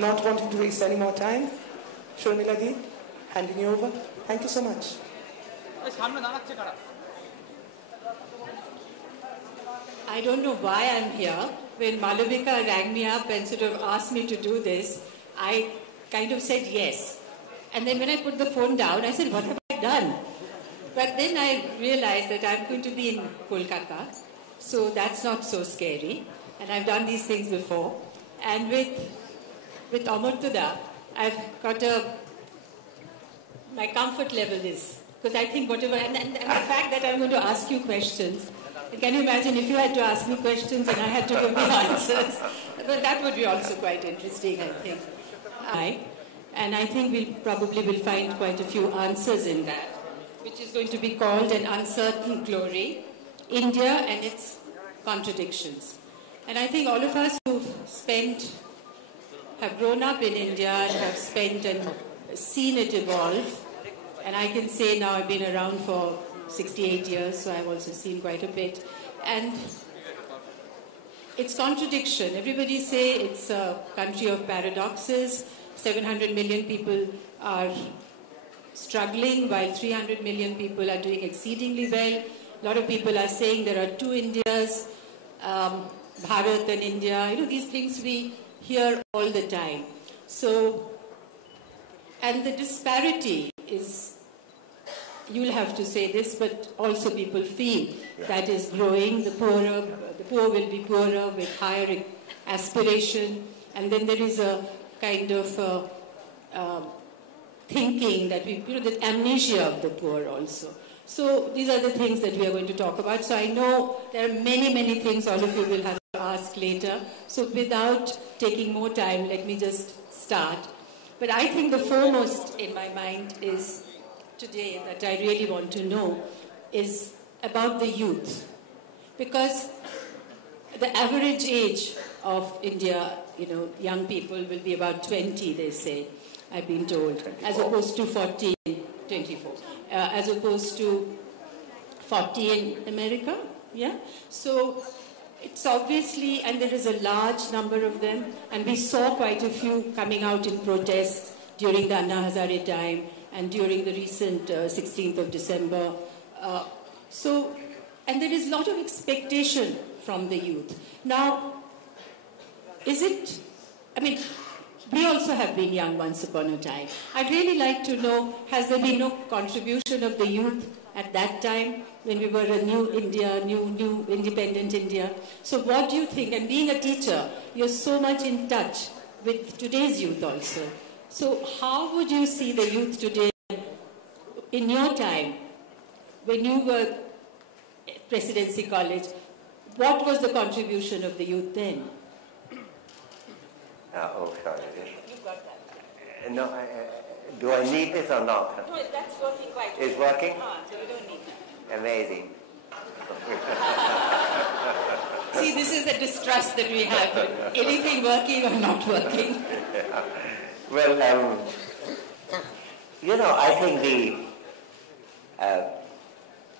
not wanting to waste any more time, Sharmila Di, handing you over. Thank you so much. I don't know why I'm here. When Malavika rang me up and sort of asked me to do this, I kind of said yes. And then when I put the phone down, I said, what have I done? But then I realized that I'm going to be in Kolkata, so that's not so scary. And I've done these things before. And with Amartya, I've got my comfort level is, because I think whatever, and the fact that I'm going to ask you questions, can you imagine if you had to ask me questions and I had to give the answers? But that would be also quite interesting, I think. And I think we probably will find quite a few answers in that, which is going to be called An Uncertain Glory, India and its Contradictions. And I think all of us who've have grown up in India and have spent and seen it evolve, and I can say now I've been around for 68 years, so I've also seen quite a bit. And it's contradiction. Everybody say it's a country of paradoxes. 700 million people are struggling, while 300 million people are doing exceedingly well. A lot of people are saying there are two Indias, Bharat and India. You know, these things we hear all the time. So, and the disparity is, you'll have to say this, but also people feel that is growing. The poor will be poorer with higher aspiration. And then there is a kind of thinking that the amnesia of the poor also. So these are the things that we are going to talk about. So I know there are many, many things all of you will have to ask later. So without taking more time, let me just start. But I think the foremost in my mind is today that I really want to know is about the youth. Because the average age of India, young people will be about 20, they say, I've been told, 24. As opposed to 40, 24, as opposed to 40 in America, yeah? So it's obviously, and there is a large number of them, and we saw quite a few coming out in protests during the Anna Hazare time and during the recent 16th of December. And there is a lot of expectation from the youth. Now, we also have been young once upon a time. I'd really like to know, has there been no contribution of the youth at that time when we were a new India, new independent India? So what do you think? And being a teacher, you're so much in touch with today's youth also. So how would you see the youth today in your time, when you were at Presidency College? What was the contribution of the youth then? Sorry. You got that. No, do I need this or not? No, that's working quite well. It's working? So we don't need that. Amazing. See, this is the distrust that we have. Anything working or not working? Yeah. Well, I think the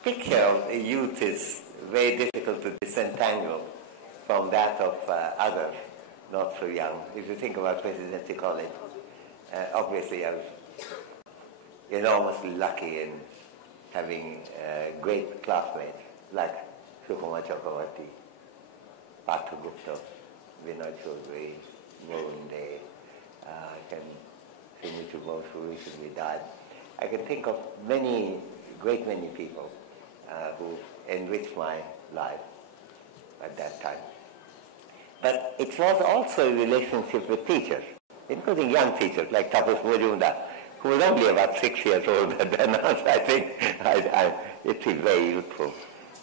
picture of the youth is very difficult to disentangle from that of others, not so young. If you think about Presidency College, obviously I was enormously lucky in having great classmates like Sukumar Chakravarti, Partha Gupta, Vinay Chaudhary, Mohan Day, Simitu Bose, who recently died. I can think of great many people who enriched my life at that time. But it was also a relationship with teachers, including young teachers like Tapas Majumdar, who was only about 6 years older than us. I think it was very youthful.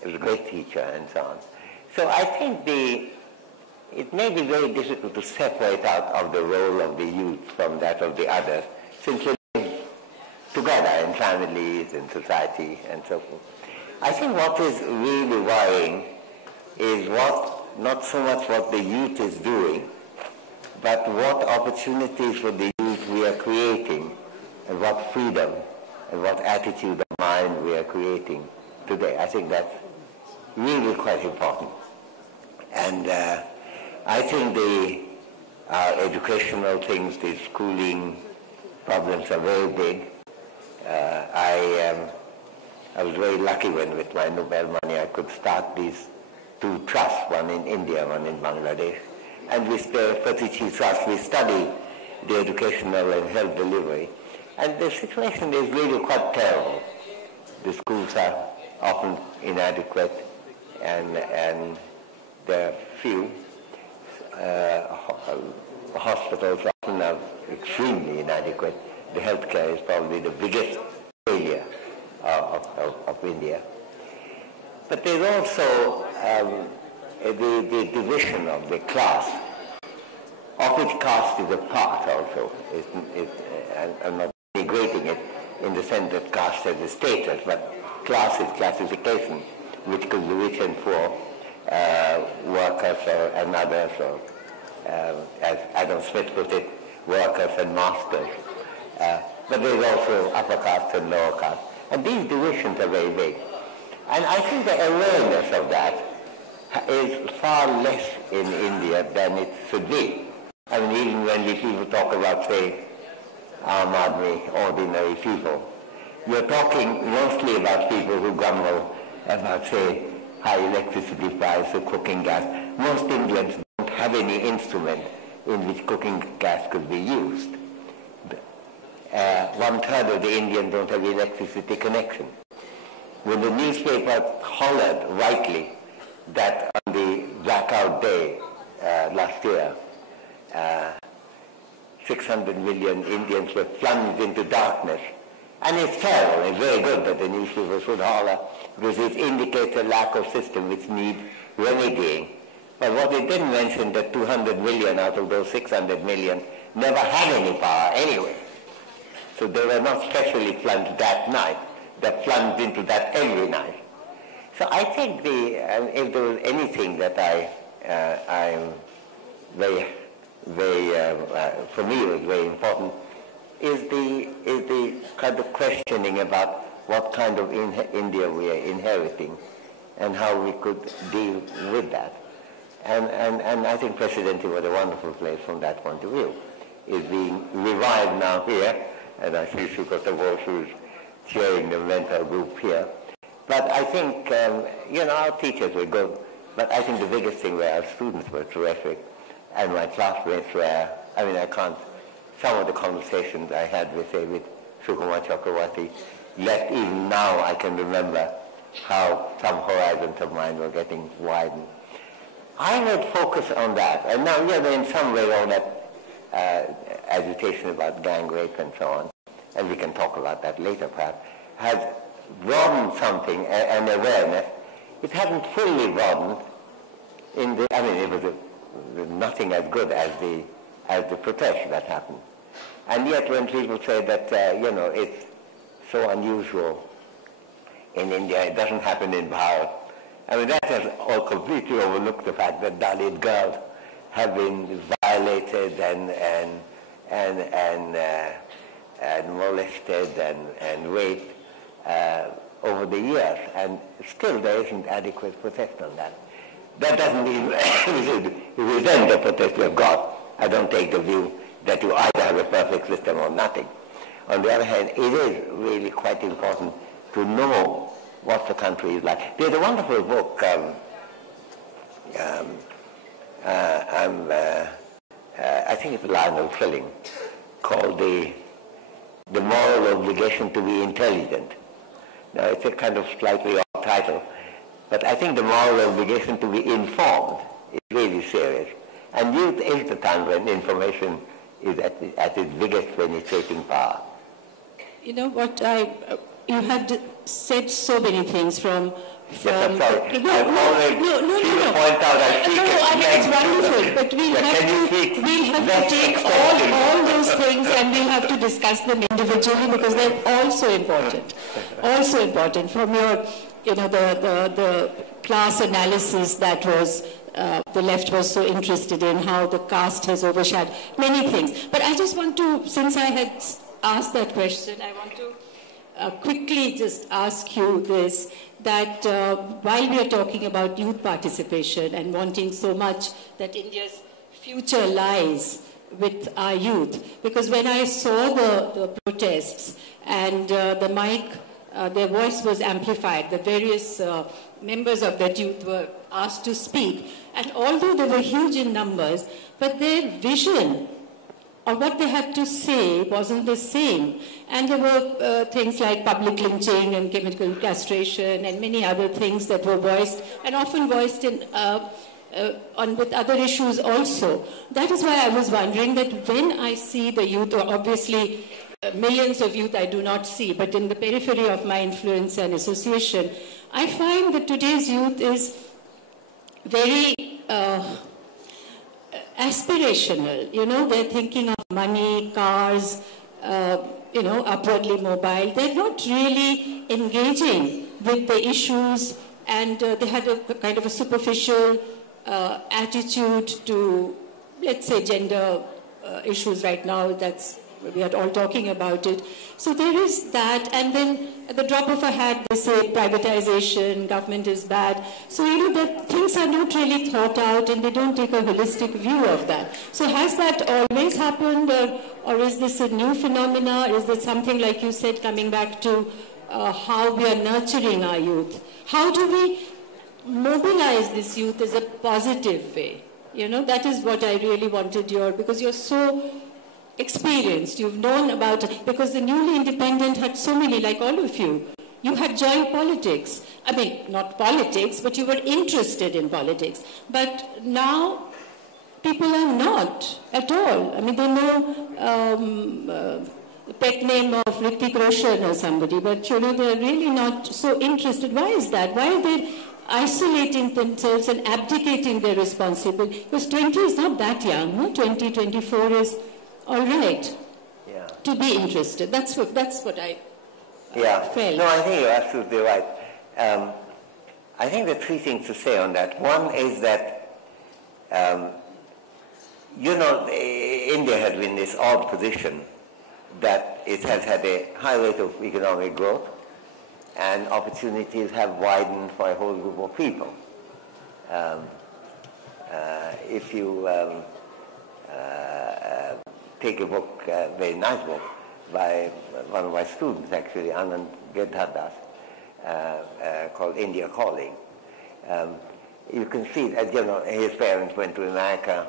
He was a great teacher and so on. So I think it may be very difficult to separate out of the role of the youth from that of the others, since we live together in families, in society, and so forth. I think what is really worrying is not so much what the youth is doing, but what opportunities for the youth we are creating, and what freedom and what attitude of mind we are creating today. I think that's really quite important. And I think our educational things, the schooling problems are very big. I was very lucky when with my Nobel money I could start these two trusts, one in India, one in Bangladesh. And with the Patichi Trust, we study the educational and health delivery. And the situation is really quite terrible. The schools are often inadequate, and there are few. Hospitals often are extremely inadequate. The healthcare is probably the biggest failure of India. But there's also the division of the class, of which caste is a part also. I'm not degrading it in the sense that caste has a status, but class is classification, which could be rich and poor, workers and others, or as Adam Smith put it, workers and masters. But there's also upper caste and lower caste. And these divisions are very big. And I think the awareness of that is far less in India than it should be. I mean, even when we people talk about, say, Aam Aadmi, ordinary people, you're talking mostly about people who grumble about, say, high electricity price or cooking gas. Most Indians don't have any instrument in which cooking gas could be used. 1/3 of the Indians don't have electricity connection. When the newspaper hollered rightly that on the blackout day last year, 600 million Indians were plunged into darkness. And it's terrible. It's very good that the newspapers would holler, because it indicates a lack of system which needs remedying. But what it didn't mention that 200 million out of those 600 million never had any power anyway. So they were not specially plunged that night. They're plunged into that every night. So I think if there was anything that I'm very, for me was very important, is the kind of questioning about what kind of India we are inheriting and how we could deal with that. And I think presidency was a wonderful place from that point of view. It's being revived now here, and I see Sangeeta Datta, who's chairing the mentor group here. But I think, our teachers were good, but I think the biggest thing were our students were terrific, and my classmates were, some of the conversations I had with Sukumar Chakravarti, yet even now I can remember how some horizons of mine were getting widened. I would focus on that. And now, in some way all that agitation about gang rape and so on, and we can talk about that later perhaps, has broadened something, an awareness. It hadn't fully broadened it was nothing as good as the protest that happened. And yet when people say that, it's so unusual in India, it doesn't happen in Bharat, that has all completely overlooked the fact that Dalit girls have been violated and molested and raped over the years, and still there isn't adequate protest on that. That doesn't mean we should resent the protest we have got. I don't take the view that you either have a perfect system or nothing. On the other hand, it is really quite important to know what the country is like. There's a wonderful book, I think it's Lionel Trilling, called The Moral Obligation to be Intelligent. Now, it's a kind of slightly odd title, but I think the moral obligation to be informed is really serious. And youth is the time when information is at its biggest penetrating power. You know what, you had said so many things from yes, I'm sorry. No. Point out I speak it's wonderful, but we'll have to take all those things and we'll have to discuss them individually because they're also important. Also important from your, the class analysis that was, the left was so interested in, how the caste has overshadowed many things. But I just want to, since I had asked that question, I want to quickly just ask you this, that while we are talking about youth participation and wanting so much that India's future lies with our youth. Because when I saw the protests and their voice was amplified, the various members of that youth were asked to speak. And although they were huge in numbers, but their vision or what they had to say wasn't the same. And there were things like public lynching and chemical castration and many other things that were voiced, and often voiced in, with other issues also. That is why I was wondering that when I see the youth, or obviously millions of youth I do not see, but in the periphery of my influence and association, I find that today's youth is very aspirational. You know, they're thinking of money, cars, upwardly mobile. They're not really engaging with the issues, and they had a kind of a superficial attitude to, let's say, gender issues right now. We are all talking about it. So there is that, and then at the drop of a hat, they say privatization, government is bad. So, that things are not really thought out, and they don't take a holistic view of that. So has that always happened, or is this a new phenomena? Is this something, like you said, coming back to how we are nurturing our youth? How do we mobilize this youth as a positive way? That is what I really wanted because you're so experienced, you've known about it, because the newly independent had so many, like all of you. You had joined politics. I mean, not politics, but you were interested in politics. But now, people are not at all. I mean, they know the pet name of Hrithik Roshan or somebody, but they're really not so interested. Why is that? Why are they isolating themselves and abdicating their responsibility? Because 20 is not that young, no? 20, 24 is all right, to be interested. That's what I felt. No, I think you're absolutely right. I think there are three things to say on that. One is that, India has been in this odd position that it has had a high rate of economic growth, and opportunities have widened for a whole group of people. If you take a book, a very nice book, by one of my students, actually, Anand Gedhadas, called India Calling. You can see that, his parents went to America,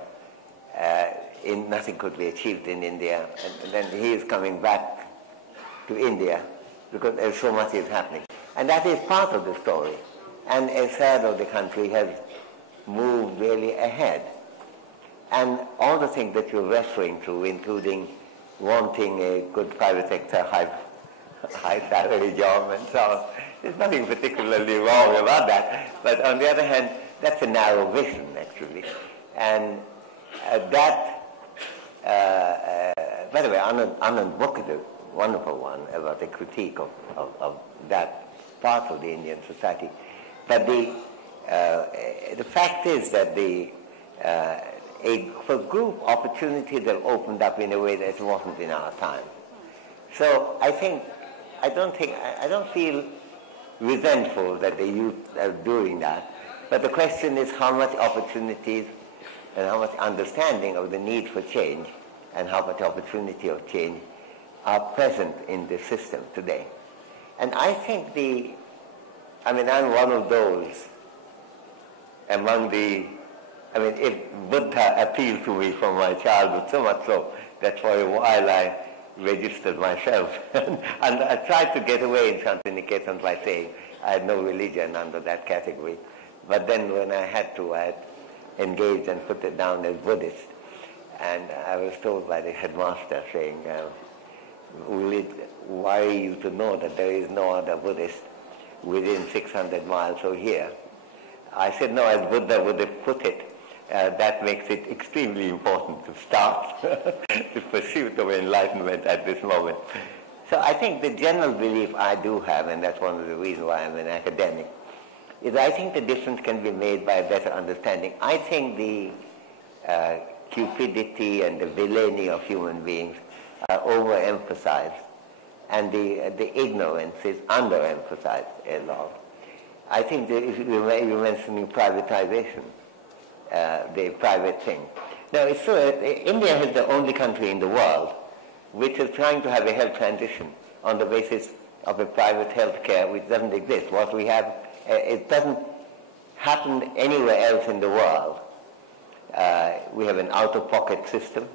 nothing could be achieved in India, and then he is coming back to India because there's so much is happening. And that is part of the story. And a third of the country has moved really ahead. And all the things that you're referring to, including wanting a good private sector, high salary job and so on, there's nothing particularly wrong about that. But on the other hand, that's a narrow vision, actually. And by the way, Anand book is a wonderful one about the critique of that part of the Indian society. But the fact is that for group opportunities have opened up in a way that wasn't in our time. So I don't feel resentful that the youth are doing that. But the question is how much opportunities and how much understanding of the need for change and how much opportunity of change are present in the system today. And I think I'm one of those among if Buddha appealed to me from my childhood, so much so that for a while I registered myself. And I tried to get away in Shantiniketan by saying I had no religion under that category. But then when I had to, I had engaged and put it down as Buddhist. And I was told by the headmaster saying, will it worry you to know that there is no other Buddhist within 600 miles or here? I said, no, as Buddha would have put it, that makes it extremely important to start the pursuit of enlightenment at this moment. So I think the general belief I do have, and that's one of the reasons why I'm an academic, is I think the difference can be made by a better understanding. I think the cupidity and the villainy of human beings are overemphasized, and the ignorance is underemphasized a lot. I think that if you're mentioning privatization, the private thing. Now, it's true, India is the only country in the world which is trying to have a health transition on the basis of a private health care which doesn't exist. What we have, it doesn't happen anywhere else in the world. We have an out-of-pocket system,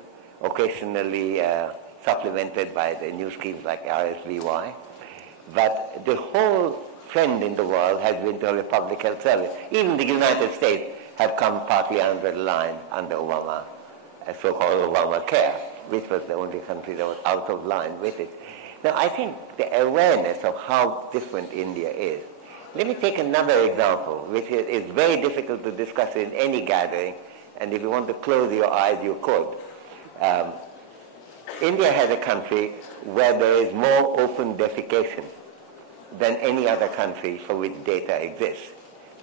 occasionally supplemented by the new schemes like RSVY. But the whole trend in the world has been to have a public health service. Even the United States have come partly under the line under Obama, so-called Obamacare, which was the only country that was out of line with it. Now, I think the awareness of how different India is. Let me take another example, which is very difficult to discuss in any gathering, and if you want to close your eyes, you could. India has a country where there is more open defecation than any other country for which data exists.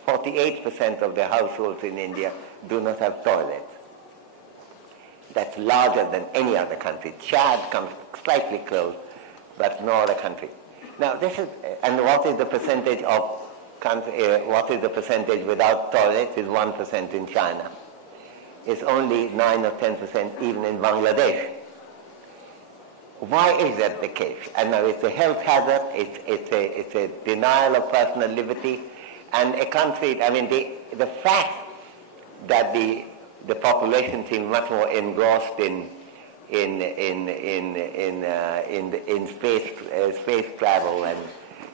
48% of the households in India do not have toilets. That's larger than any other country. Chad comes slightly close, but no other country. Now this is, and what is the percentage of what is the percentage without toilets is 1% in China. It's only 9 or 10% even in Bangladesh. Why is that the case? And now it's a health hazard, it's a denial of personal liberty, and a country, I mean, the fact that the population seems much more engrossed in space travel and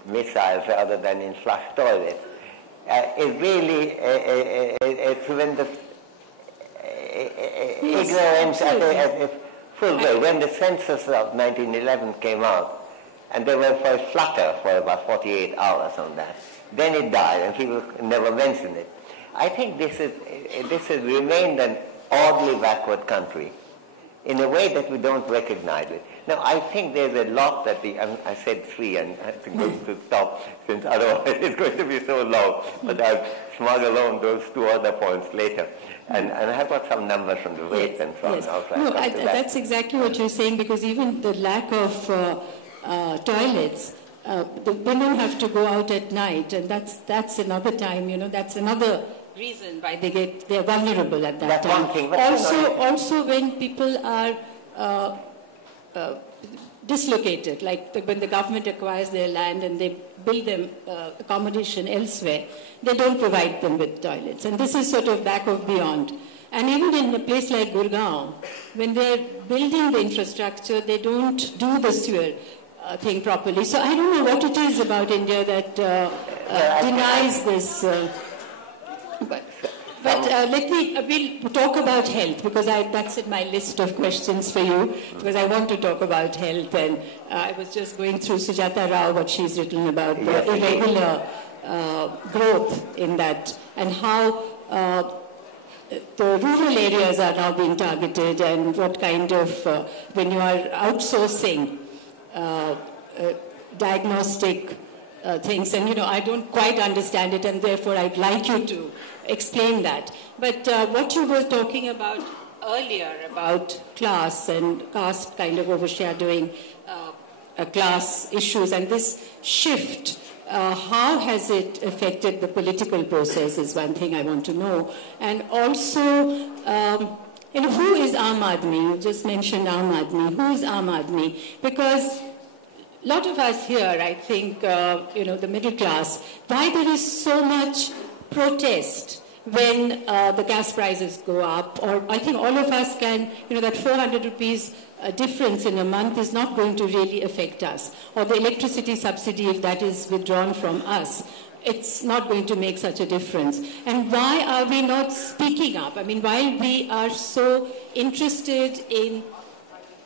missiles rather than in flush toilets is really a tremendous ignorance at a full way. When the census of 1911 came out, and they were for a flutter for about 48 hours on that, then it died, and people never mentioned it. I think this has remained an oddly backward country in a way that we don't recognize it. Now, I think there's a lot that I said 3, and I think I'm going to stop, since otherwise it's going to be so long, but I'll smuggle on those 2 other points later. And I have got some numbers from the West and so on. Yes. No, that's exactly what you're saying, because even the lack of toilets, the women have to go out at night, and that's another time, that's another reason why they're vulnerable at that time. Also when people are dislocated, like when the government acquires their land and they build them accommodation elsewhere, they don't provide them with toilets. And this is sort of back of beyond. And even in a place like Gurgaon, when they're building the infrastructure, they don't do the sewer thing properly. So I don't know what it is about India that denies this. But we'll talk about health, because that's in my list of questions for you, because I want to talk about health. And I was just going through Sujata Rao, what she's written about the irregular growth in that, and how the rural areas are now being targeted, and what kind of, when you are outsourcing diagnostic things, and I don't quite understand it, and therefore I'd like you to explain that. But what you were talking about earlier about class and caste kind of overshadowing class issues, and this shift, how has it affected the political process is one thing I want to know. And also, who is Aam Aadmi? You just mentioned Aam Aadmi. Who is Aam Aadmi? Because a lot of us here, I think, the middle class, why there is so much protest when the gas prices go up, or I think all of us can, that 400 rupees difference in a month is not going to really affect us, or the electricity subsidy, if that is withdrawn from us, it's not going to make such a difference. And why are we not speaking up? I mean, while we are so interested in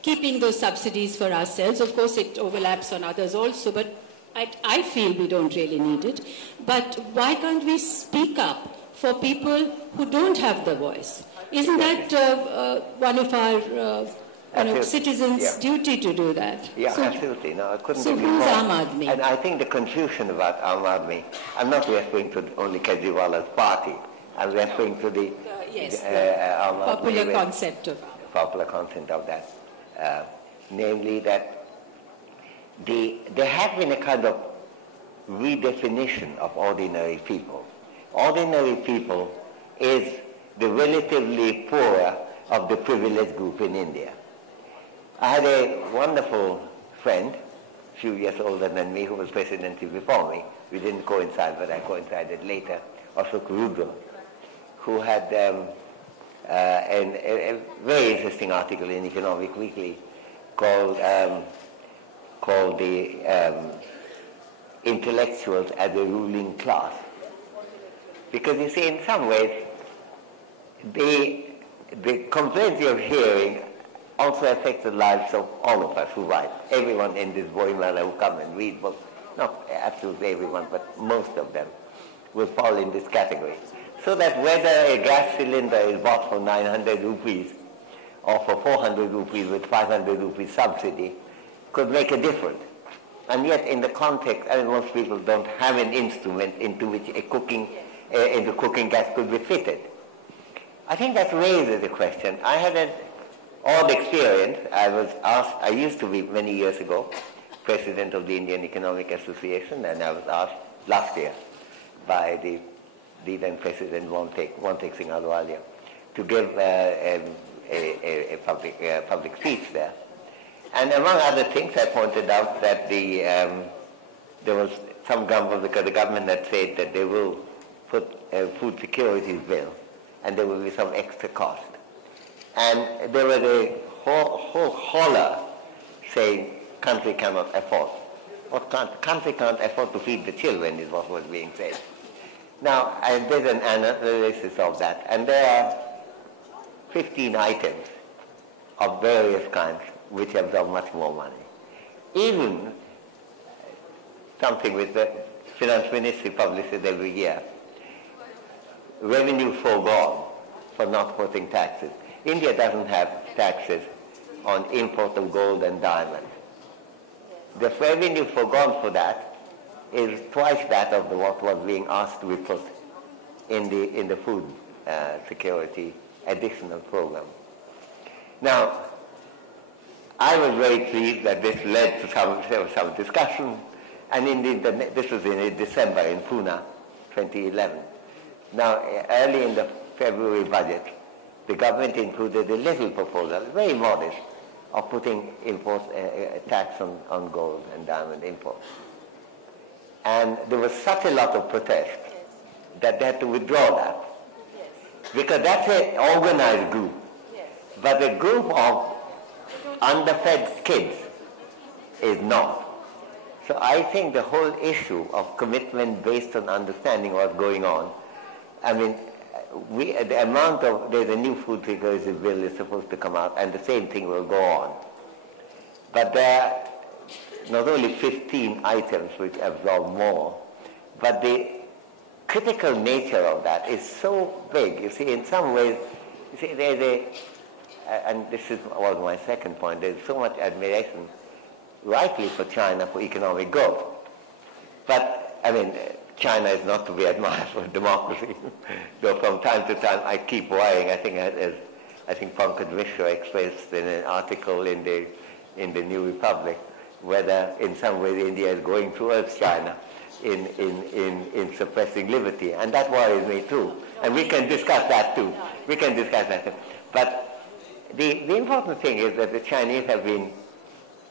keeping those subsidies for ourselves, of course it overlaps on others also, but I feel we don't really need it. But why can't we speak up for people who don't have the voice? Isn't that one of our citizens' duty to do that? Yeah, so, absolutely. No, I couldn't agree more. So who's Aam Aadmi? And I think the confusion about Aam Aadmi, I'm not referring to only Kejriwal's party. I'm referring to the popular concept of popular concept of that. Namely that there has been a kind of redefinition of ordinary people. Ordinary people is the relatively poor of the privileged group in India. I had a wonderful friend, a few years older than me, who was presidency before me. We didn't coincide, but I coincided later, Ashok Rudra, who had a very interesting article in Economic Weekly called the intellectuals as a ruling class. Because you see, in some ways, the complaints you're hearing also affects the lives of all of us who write. Everyone in this Boimala who come and read books, not absolutely everyone, but most of them will fall in this category. So that whether a gas cylinder is bought for 900 rupees or for 400 rupees with 500 rupees subsidy could make a difference. And yet in the context, most people don't have an instrument into which a cooking gas could be fitted. I think that raises the question. I had an odd experience. I used to be many years ago president of the Indian Economic Association, and I was asked last year by the then President Montek Singh Ahluwalia to give a public speech there. And among other things, I pointed out that there was some government, because the government had said that they will put a food security bill, and there will be some extra cost. And there was a whole holler saying, country cannot afford. Country can't afford to feed the children is what was being said. Now, I did an analysis of that, and there are 15 items of various kinds which absorb much more money. Even something which the Finance Ministry publishes every year, revenue foregone for not putting taxes. India doesn't have taxes on import of gold and diamonds. The revenue foregone for that is twice that of what was being asked to be put in the food security additional program. Now, I was very pleased that this led to some discussion, and indeed this was in December in Pune, 2011. Now, early in the February budget, the government included a little proposal, very modest, of putting a tax on gold and diamond imports. And there was such a lot of protest that they had to withdraw that. Because that's an organized group. But a group of underfed kids is not. So I think the whole issue of commitment based on understanding what's going on, I mean, there's a new food security bill is supposed to come out, and the same thing will go on. But there are not only 15 items which absorb more, but the critical nature of that is so big. You see, in some ways, you see, there's and this was my second point, there's so much admiration, rightly for China, for economic growth. But, I mean, China is not to be admired for democracy. Though from time to time I keep worrying. I think Pankaj Mishra expressed in an article in the New Republic whether in some way India is going towards China in suppressing liberty. And that worries me too. And we can discuss that too. But the important thing is that the Chinese have been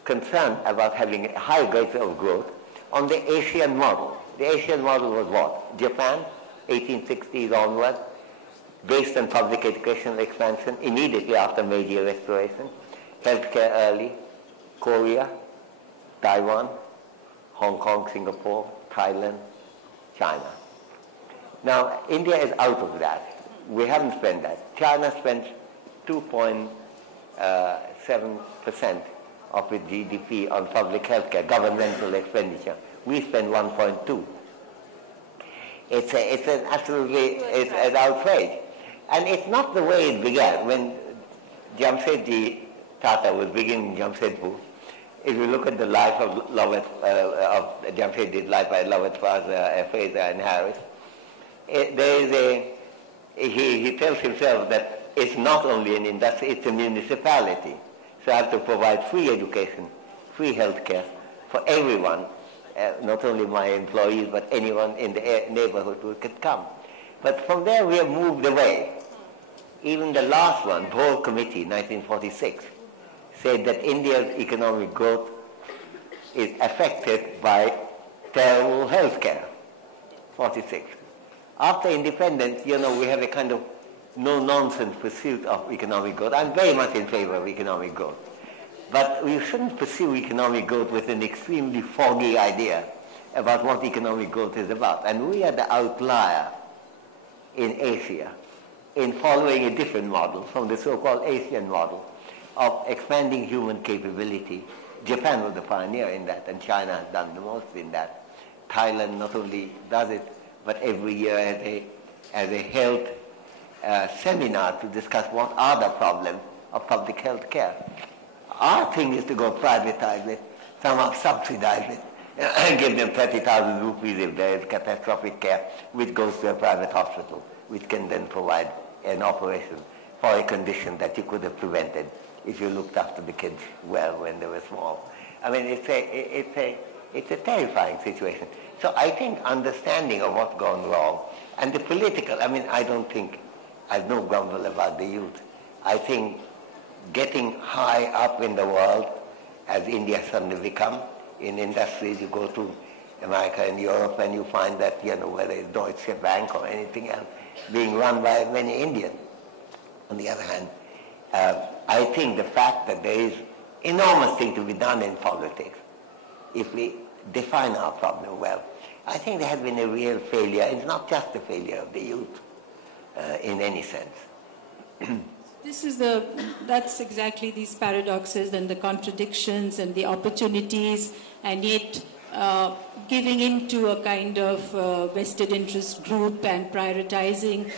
concerned about having high rates of growth on the Asian model. The Asian model was what? Japan, 1860s onward, based on public educational expansion immediately after Meiji Restoration, healthcare early, Korea, Taiwan, Hong Kong, Singapore, Thailand, China. Now, India is out of that. We haven't spent that. China spends 2.7% of its GDP on public healthcare, governmental expenditure. We spend 1.2. It's an outrage. And it's not the way it began. When Jamshedji Tata was beginning Jamshedpur, if you look at the life of Jamshedji's life by Lovett, Fraser and Harris, he tells himself that it's not only an industry, it's a municipality. So I have to provide free education, free healthcare for everyone, not only my employees, but anyone in the neighborhood who could come. But from there we have moved away. even the last one, Board Committee, 1946, said that India's economic growth is affected by terrible health care. 46. After independence, we have a kind of no-nonsense pursuit of economic growth. I'm very much in favor of economic growth. But we shouldn't pursue economic growth with an extremely foggy idea about what economic growth is about. And we are the outlier in Asia in following a different model from the so-called Asian model of expanding human capability. Japan was the pioneer in that, and China has done the most in that. Thailand not only does it, but every year has a health seminar to discuss what are the problems of public health care. Our thing is to go privatize it, somehow subsidize it, and give them 30,000 rupees if there is catastrophic care, which goes to a private hospital, which can then provide an operation for a condition that you could have prevented if you looked after the kids well when they were small. I mean, it's a terrifying situation. So I think understanding of what's gone wrong, and the political, I've no grumble about the youth. I think getting high up in the world, as India suddenly become, in industries, you go to America and Europe and you find that, whether it's Deutsche Bank or anything else, being run by many Indians. On the other hand, I think the fact that there is enormous thing to be done in politics, if we define our problem well, I think there has been a real failure. It's not just a failure of the youth in any sense. That's exactly these paradoxes and the contradictions and the opportunities, and yet giving into a kind of vested interest group and prioritizing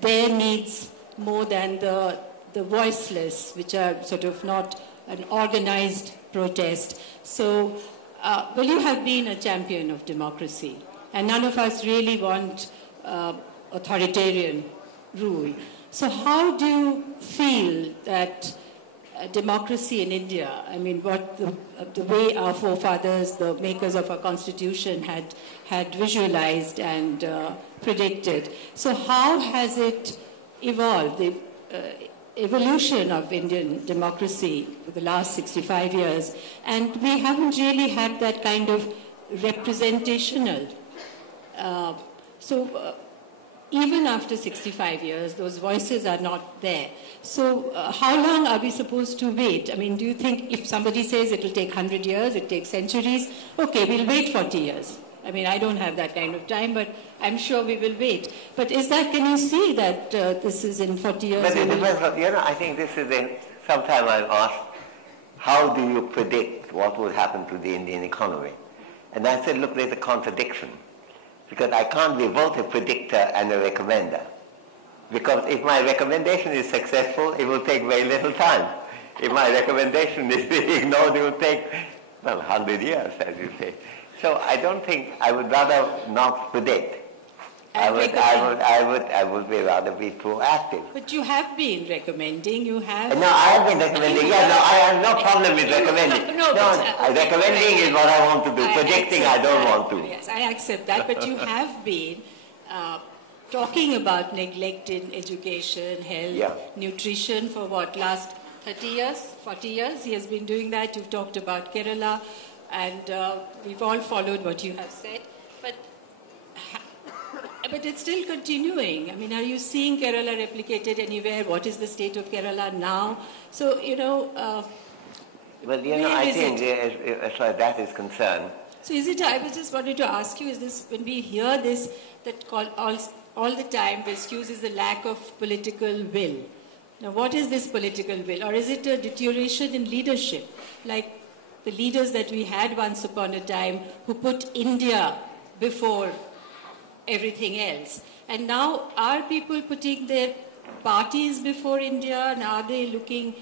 their needs more than the voiceless, which are sort of not an organized protest. So, well, you have been a champion of democracy, and none of us really want authoritarian rule. So how do you feel that democracy in India, what the way our forefathers, the makers of our constitution, had visualized and predicted. So how has it evolved, the evolution of Indian democracy for the last 65 years? And we haven't really had that kind of representational. Even after 65 years, those voices are not there. So how long are we supposed to wait? Do you think if somebody says it will take 100 years, it takes centuries, okay, we'll wait 40 years. I don't have that kind of time, but I'm sure we will wait. But can you see that this is in 40 years? But it depends on, I think this is sometime I've asked, how do you predict what will happen to the Indian economy? And I said, look, there's a contradiction. Because I can't be both a predictor and a recommender. Because if my recommendation is successful, it will take very little time. If my recommendation is ignored, it will take, 100 years, as you say. So I don't think, I would rather not predict. I would rather be proactive. But you have been recommending, you have... No, I have been recommending, I have no problem with recommending. Recommending is what I want to do. Predicting, I don't want to. Yes, I accept that, but you have been talking about neglect in education, health, nutrition for last 30 years, 40 years? He has been doing that. You've talked about Kerala, and we've all followed what you have said. But it's still continuing. Are you seeing Kerala replicated anywhere? What is the state of Kerala now? So, I think as far as that is concerned. So I was just wanted to ask you, is this, when we hear this, that all the time, the excuse is the lack of political will. Now, what is this political will? Or is it a deterioration in leadership? Like the leaders that we had once upon a time who put India before everything else. And now are people putting their parties before India? And are they looking,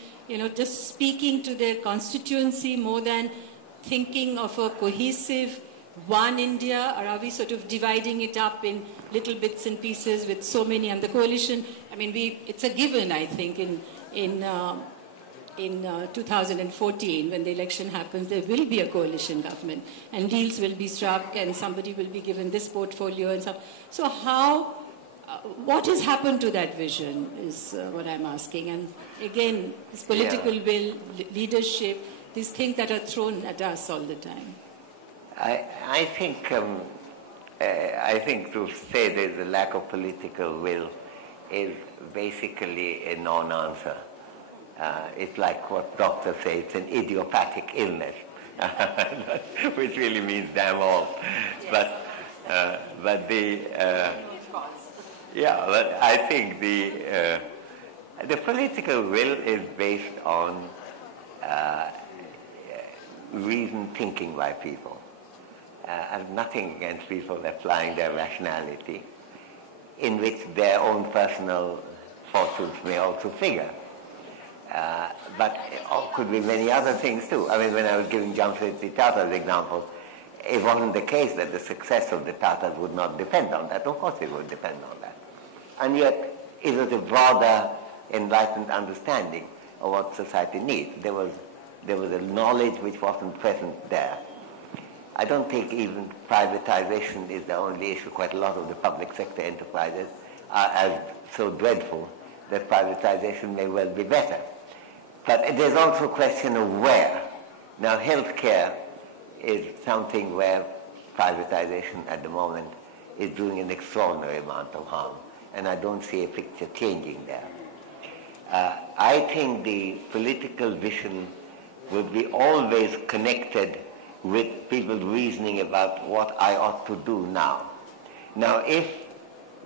just speaking to their constituency more than thinking of a cohesive one India? Or are we sort of dividing it up in little bits and pieces with so many? And the coalition, it's a given, I think, in 2014, when the election happens, there will be a coalition government, and deals will be struck, and somebody will be given this portfolio and stuff. So how what has happened to that vision is what I'm asking. And again, this political will, leadership, these things that are thrown at us all the time. I think to say there's a lack of political will is basically a non-answer. It's like what doctors say, it's an idiopathic illness, which really means damn all. Yes. But I think the political will is based on reasoned thinking by people. I have nothing against people applying their rationality, in which their own personal fortunes may also figure. But it could be many other things too. I mean, when I was giving Jamshedji Tata's example, it wasn't the case that the success of the Tatas would not depend on that. Of course it would depend on that. And yet, it was a broader, enlightened understanding of what society needs. There was a knowledge which wasn't present there. I don't think even privatization is the only issue. Quite a lot of the public sector enterprises are as so dreadful that privatization may well be better. But there's also a question of where. Now, healthcare is something where privatization at the moment is doing an extraordinary amount of harm, and I don't see a picture changing there. I think the political vision would be always connected with people reasoning about what I ought to do now. Now, if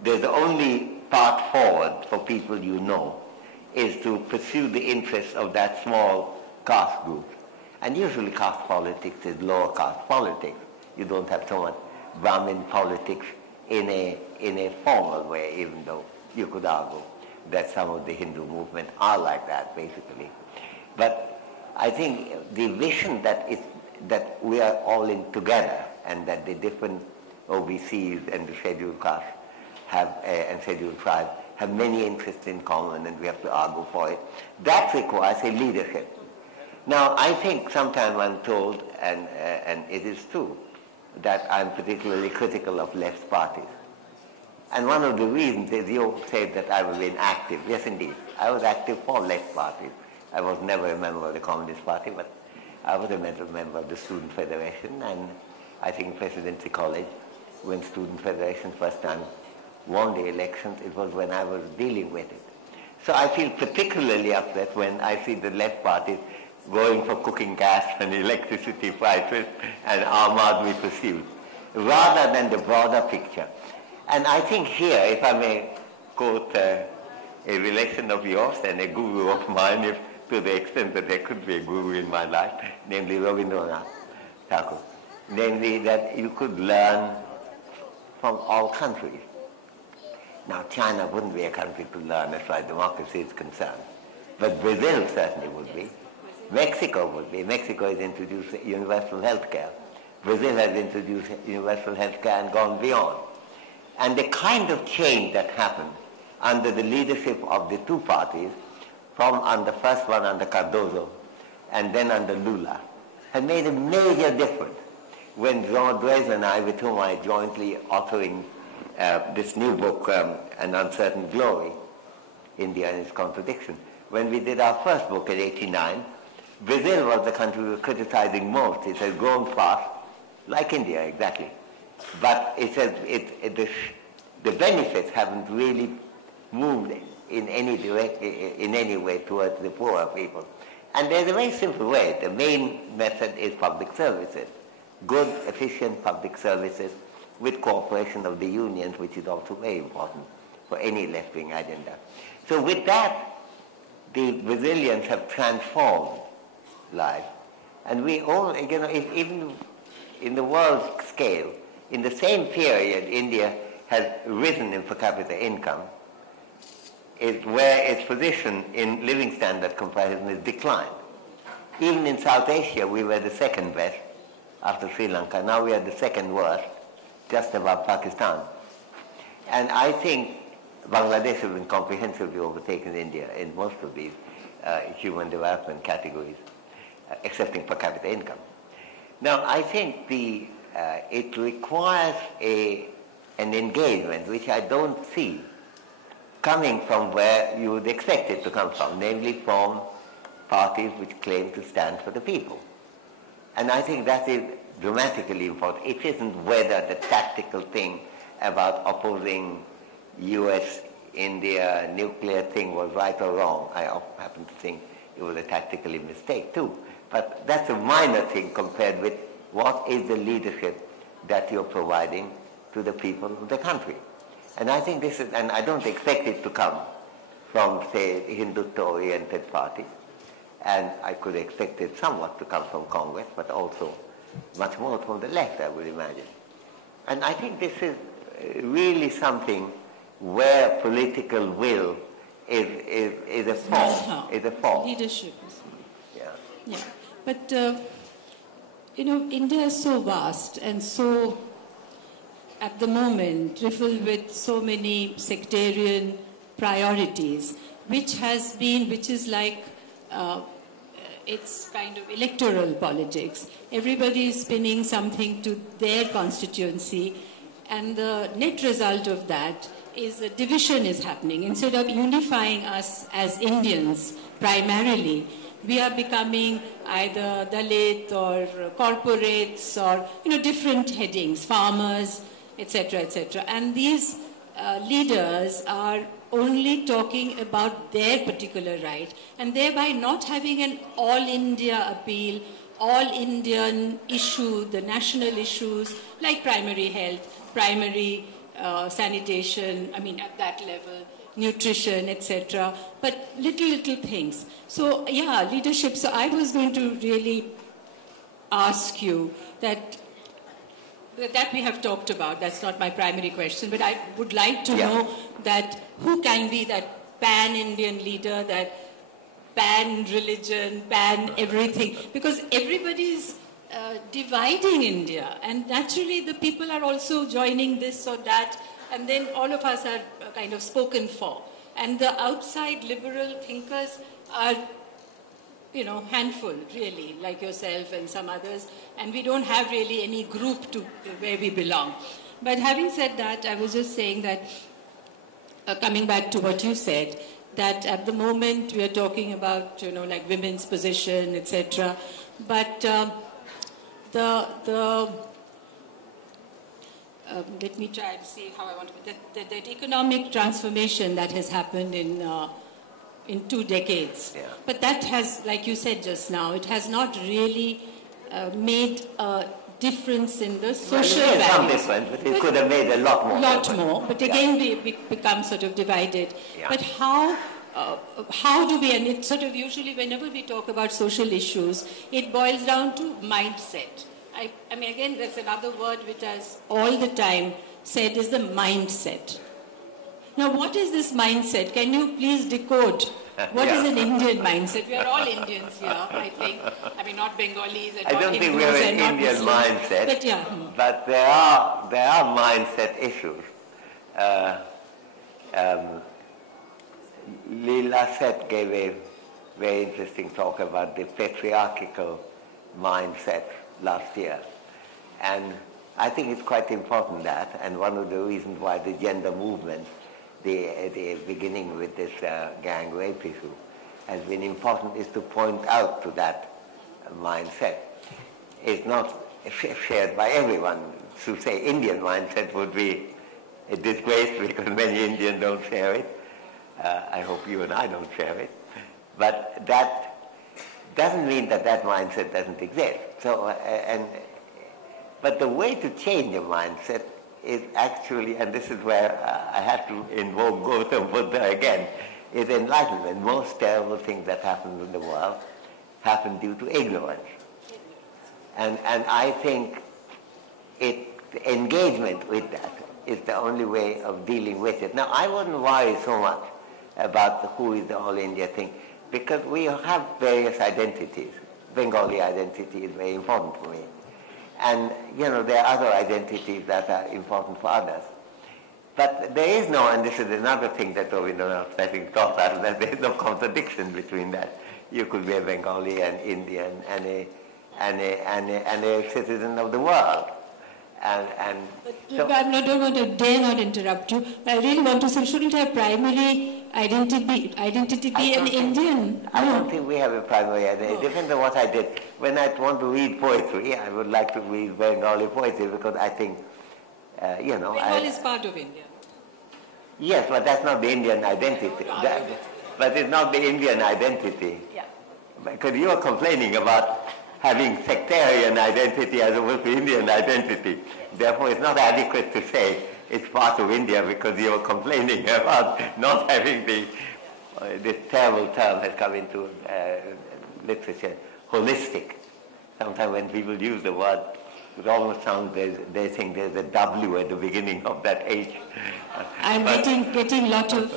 there's the only path forward for people you know is to pursue the interests of that small caste group, and usually caste politics is lower caste politics. You don't have so much Brahmin politics in a formal way, even though you could argue that some of the Hindu movement are like that, basically. But I think the vision that we are all in together, and that the different OBCs and the scheduled castes and scheduled tribes have many interests in common, and we have to argue for it. That requires a leadership. Now, I think sometimes I'm told, and it is true, that I'm particularly critical of left parties. And one of the reasons is you said that I was inactive. Yes, indeed. I was active for left parties. I was never a member of the Communist Party, but I was a member of the Student Federation, and I think Presidency College, when Student Federation first time won the elections, it was when I was dealing with it. So I feel particularly upset when I see the left parties going for cooking gas and electricity prices and armed army pursuits, rather than the broader picture. And I think here, if I may quote a relation of yours and a guru of mine, if to the extent that there could be a guru in my life, namely Rabindranath Tagore, namely that you could learn from all countries. Now, China wouldn't be a country to learn as far as democracy is concerned, but Brazil certainly would be. Mexico would be. Mexico has introduced universal health care. Brazil has introduced universal health care and gone beyond. And the kind of change that happened under the leadership of the two parties, from under first one under Cardozo and then under Lula, had made a major difference. When Jean Drèze and I, with whom I jointly authoring this new book, An Uncertain Glory, India and Its Contradiction, when we did our first book in '89, Brazil was the country we were criticizing most. It has grown fast, like India exactly. But it says the benefits haven't really moved in any way towards the poorer people. And there's a very simple way. The main method is public services. Good, efficient public services with cooperation of the unions, which is also very important for any left-wing agenda. So with that, the Brazilians have transformed life. And we all, even in the world scale, in the same period, India has risen in per capita income, where its position in living standard comparison has declined. Even in South Asia, we were the second best after Sri Lanka. Now we are the second worst, just above Pakistan. And I think Bangladesh has been comprehensively overtaken India in most of these human development categories, excepting per capita income. Now, I think it requires an engagement which I don't see coming from where you would expect it to come from, namely from parties which claim to stand for the people. And I think that is dramatically important. It isn't whether the tactical thing about opposing US-India nuclear thing was right or wrong. I happen to think it was a tactical mistake too. But that's a minor thing compared with what is the leadership that you're providing to the people of the country. And I think this is, and I don't expect it to come from, say, Hindutva-oriented parties. And I could expect it somewhat to come from Congress, but also much more from the left, I would imagine. And I think this is really something where political will is a force. Is a force. Leadership is. Yeah. Yeah. But, India is so vast and so, at the moment, riddled with so many sectarian priorities, which is like, it's kind of electoral politics. Everybody is spinning something to their constituency, and the net result of that is a division is happening. Instead of unifying us as Indians primarily, we are becoming either Dalit or corporates or different headings, farmers, etc., etc. And these leaders are only talking about their particular right, and thereby not having an all-India appeal, all-Indian issue, the national issues like primary health, primary sanitation, at that level, nutrition, etc., but little things. So, yeah, leadership. So I was going to really ask you that we have talked about. That's not my primary question, but I would like to know that who can be that pan-Indian leader, that pan-religion, pan-everything, because everybody is dividing India, and naturally the people are also joining this or that, and then all of us are kind of spoken for. And the outside liberal thinkers are, handful, really, like yourself and some others, and we don't have really any group to where we belong. But having said that, I was just saying that, coming back to what you said, that at the moment we are talking about, like women's position, etc. But let me try to see how I want to. That economic transformation that has happened in 2 decades. Yeah. But that has, like you said just now, it has not really made a difference in the social values. Some difference, but it could have made a lot more. But again, we become sort of divided. Yeah. But how do we, and it's sort of usually whenever we talk about social issues, it boils down to mindset. Again, there's another word which has all the time said is the mindset. Now, what is this mindset? Can you please decode what is an Indian mindset? We are all Indians here, I think. Not Bengalis and I don't think we have an Indian mindset, but there are mindset issues. Leela Seth gave a very interesting talk about the patriarchal mindset last year. And I think it's quite important that, and one of the reasons why the gender movement, the beginning with this gang rape issue, has been important, is to point out to that mindset. It's not shared by everyone. To say Indian mindset would be a disgrace because many Indians don't share it. I hope you and I don't share it. But that doesn't mean that mindset doesn't exist. So, but the way to change a mindset is actually, and this is where I have to invoke Gautam Buddha again, is enlightenment. Most terrible things that happen in the world happen due to ignorance. And I think engagement with that is the only way of dealing with it. Now, I wouldn't worry so much about who is the All India thing, because we have various identities. Bengali identity is very important for me. And, there are other identities that are important for others. But there is no, and this is another thing that Rabindranath, I think, taught us, that there is no contradiction between that. You could be a Bengali, an Indian, and a citizen of the world. But I don't want to dare not interrupt you. But I really want to say, shouldn't our primary identity be an Indian? I don't think we have a primary identity. It depends on what I did. When I want to read poetry, I would like to read Bengali poetry because I think, Bengal is part of India. Yes, but that's not the Indian identity. But it's not the Indian identity. Yeah. Because you are complaining about having sectarian identity as opposed to Indian identity. Therefore, it's not adequate to say it's part of India because you are complaining about not having this terrible term has come into literature, holistic. Sometimes when people use the word, it almost sounds they think there's a W at the beginning of that H. I'm getting a lot of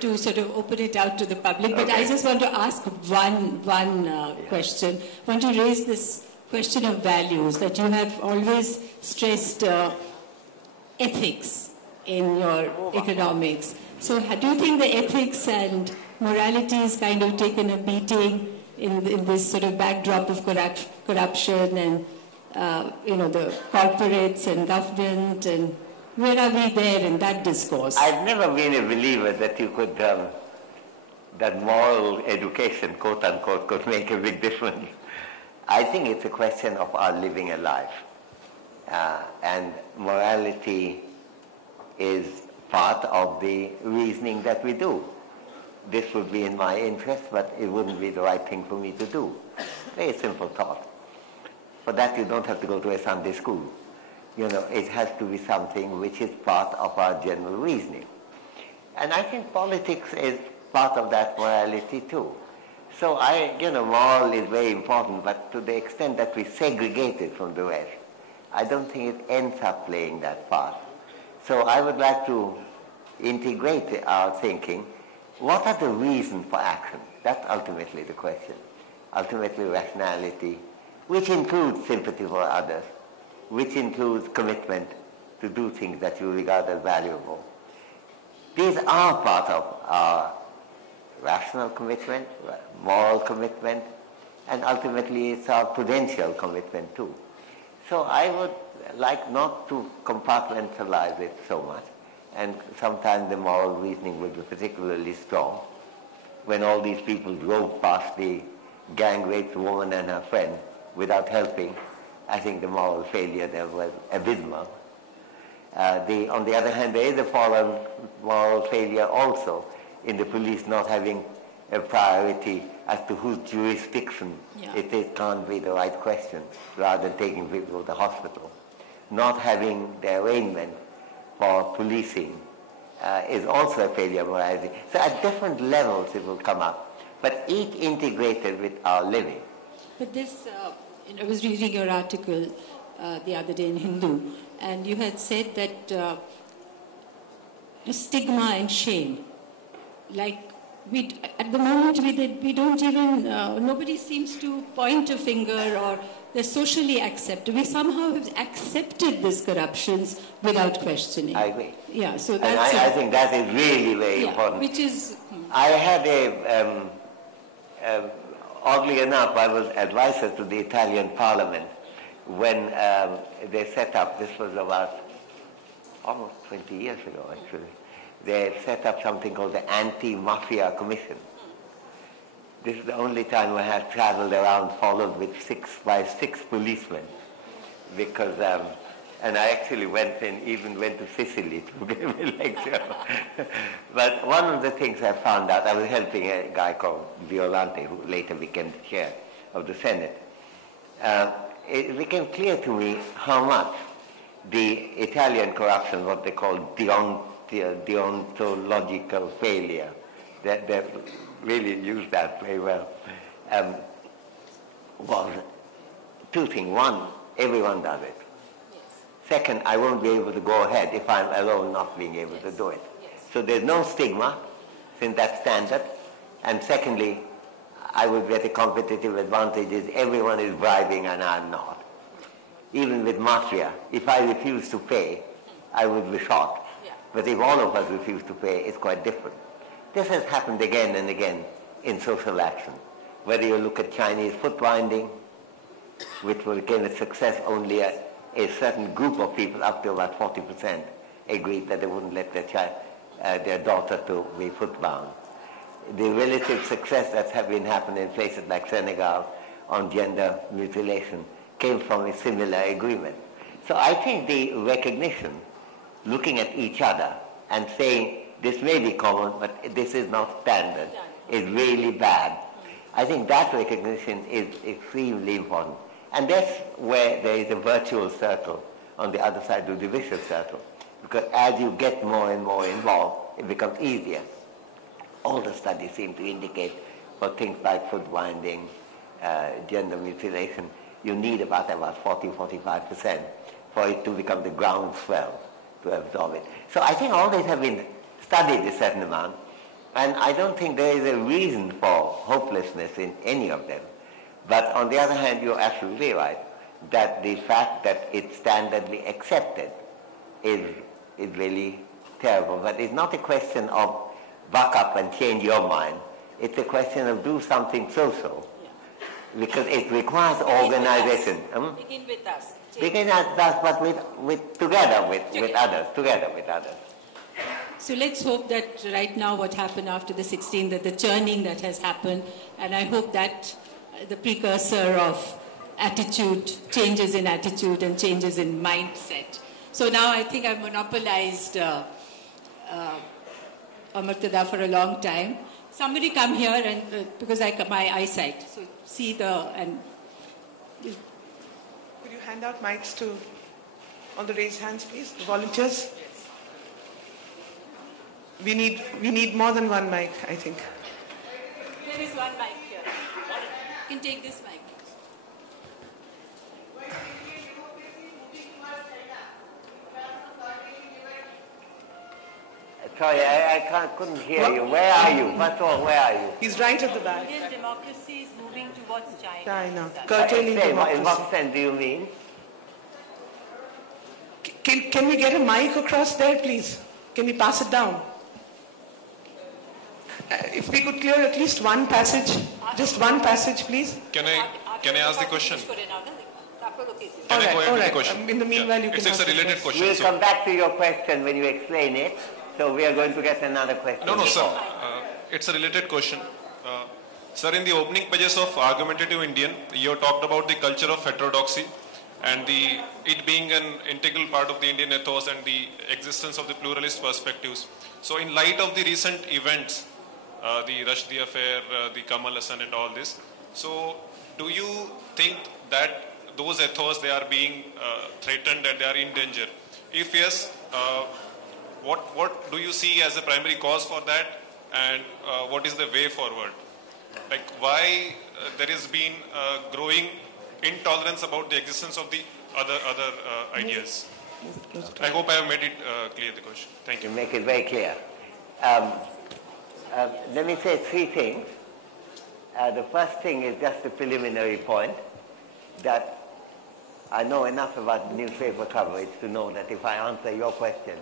to sort of open it out to the public, but I just want to ask one question. I want to raise this question of values, that you have always stressed ethics in your economics. So do you think the ethics and morality is kind of taken a beating in this sort of backdrop of corruption and the corporates and government, and where are we there in that discourse? I've never been a believer that you could, that moral education, quote unquote, could make a big difference. I think it's a question of our living a life. And morality is part of the reasoning that we do. This would be in my interest, but it wouldn't be the right thing for me to do. Very simple thought. For that, you don't have to go to a Sunday school. It has to be something which is part of our general reasoning. And I think politics is part of that morality too. So moral is very important, but to the extent that we segregate it from the rest, I don't think it ends up playing that part. So I would like to integrate our thinking. What are the reasons for action? That's ultimately the question. Ultimately rationality, which includes sympathy for others, which includes commitment to do things that you regard as valuable. These are part of our rational commitment, moral commitment, and ultimately it's our prudential commitment too. So I would like not to compartmentalize it so much, and sometimes the moral reasoning will be particularly strong. When all these people drove past the gang-raped woman and her friend without helping, I think the moral failure there was abysmal. On the other hand, there is a moral failure also in the police not having a priority as to whose jurisdiction it can't be the right question, rather than taking people to the hospital. Not having the arrangement for policing is also a failure of morality. So at different levels it will come up, but each integrated with our living. But this, I was reading your article the other day in Hindu, and you had said that stigma and shame, like at the moment we don't even, nobody seems to point a finger, or they're socially accepted. We somehow have accepted these corruptions without questioning. I agree. Yeah, so that's... And I think that is really very important. Which is... I had oddly enough, I was advisor to the Italian Parliament when they set up, this was about almost 20 years ago actually, they set up something called the Anti-Mafia Commission. This is the only time I have traveled around followed with by six policemen, because, and I actually even went to Sicily to give a lecture. But one of the things I found out, I was helping a guy called Violante, who later became the chair of the Senate. It became clear to me how much the Italian corruption, what they call deontological failure, they really used that very well, was two things. One, everyone does it. Yes. Second, I won't be able to go ahead if I'm alone not being able to do it. Yes. So there's no stigma, since that's standard. And secondly, I would get a competitive advantage is everyone is bribing and I'm not. Even with mafia, if I refuse to pay, I would be shot. Yeah. But if all of us refuse to pay, it's quite different. This has happened again and again in social action. Whether you look at Chinese foot binding, which became a success only a certain group of people, up to about 40%, agreed that they wouldn't let their daughter to be foot-bound. The relative success that's been happening in places like Senegal on gender mutilation came from a similar agreement. So I think the recognition, looking at each other and saying this may be common, but this is not standard, is really bad. I think that recognition is extremely important. And that's where there is a virtual circle on the other side of the vicious circle. Because as you get more and more involved, it becomes easier. All the studies seem to indicate for things like foot binding, gender mutilation, you need about 40-45% for it to become the groundswell to absorb it. So I think all these have been studied a certain amount, and I don't think there is a reason for hopelessness in any of them. But on the other hand, you're absolutely right that the fact that it's standardly accepted is really terrible. But it's not a question of buck up and change your mind. It's a question of do something social. Because it requires organization. Begin with us. Begin with us, but together with others. So let's hope that right now what happened after the 16th, that the churning that has happened, and I hope that the precursor of attitude, changes in attitude and changes in mindset. So now I think I've monopolized Amartya for a long time. Somebody come here and because my eyesight, so see and. Could you hand out mics to all the raised hands, please? The volunteers. We need more than one mic, I think. There is one mic here. You can take this mic. Sorry, I couldn't hear you. Where are you? First of all, where are you? He's right at the back. Indian democracy is moving towards China. China. Curtailing democracy. In what sense do you mean? Can we get a mic across there, please? Can we pass it down? If we could clear at least one passage, just one passage, please. Can I ask the question? Can I go ahead with the question? In the meanwhile, you can It's a related question. We'll come back to your question when you explain it. So we are going to get another question. No, sir. It's a related question. Sir, in the opening pages of Argumentative Indian, you talked about the culture of heterodoxy and it being an integral part of the Indian ethos and the existence of the pluralist perspectives. So in light of the recent events, the Rushdie affair, the Kamal Hassan and all this, so do you think that those ethos, they are being threatened and they are in danger? If yes, what do you see as the primary cause for that, and what is the way forward? Like why there has been growing intolerance about the existence of the other ideas? I hope I have made it clear, the question. Thank you. You make it very clear. Let me say three things. The first thing is just a preliminary point that I know enough about newspaper coverage to know that if I answer your question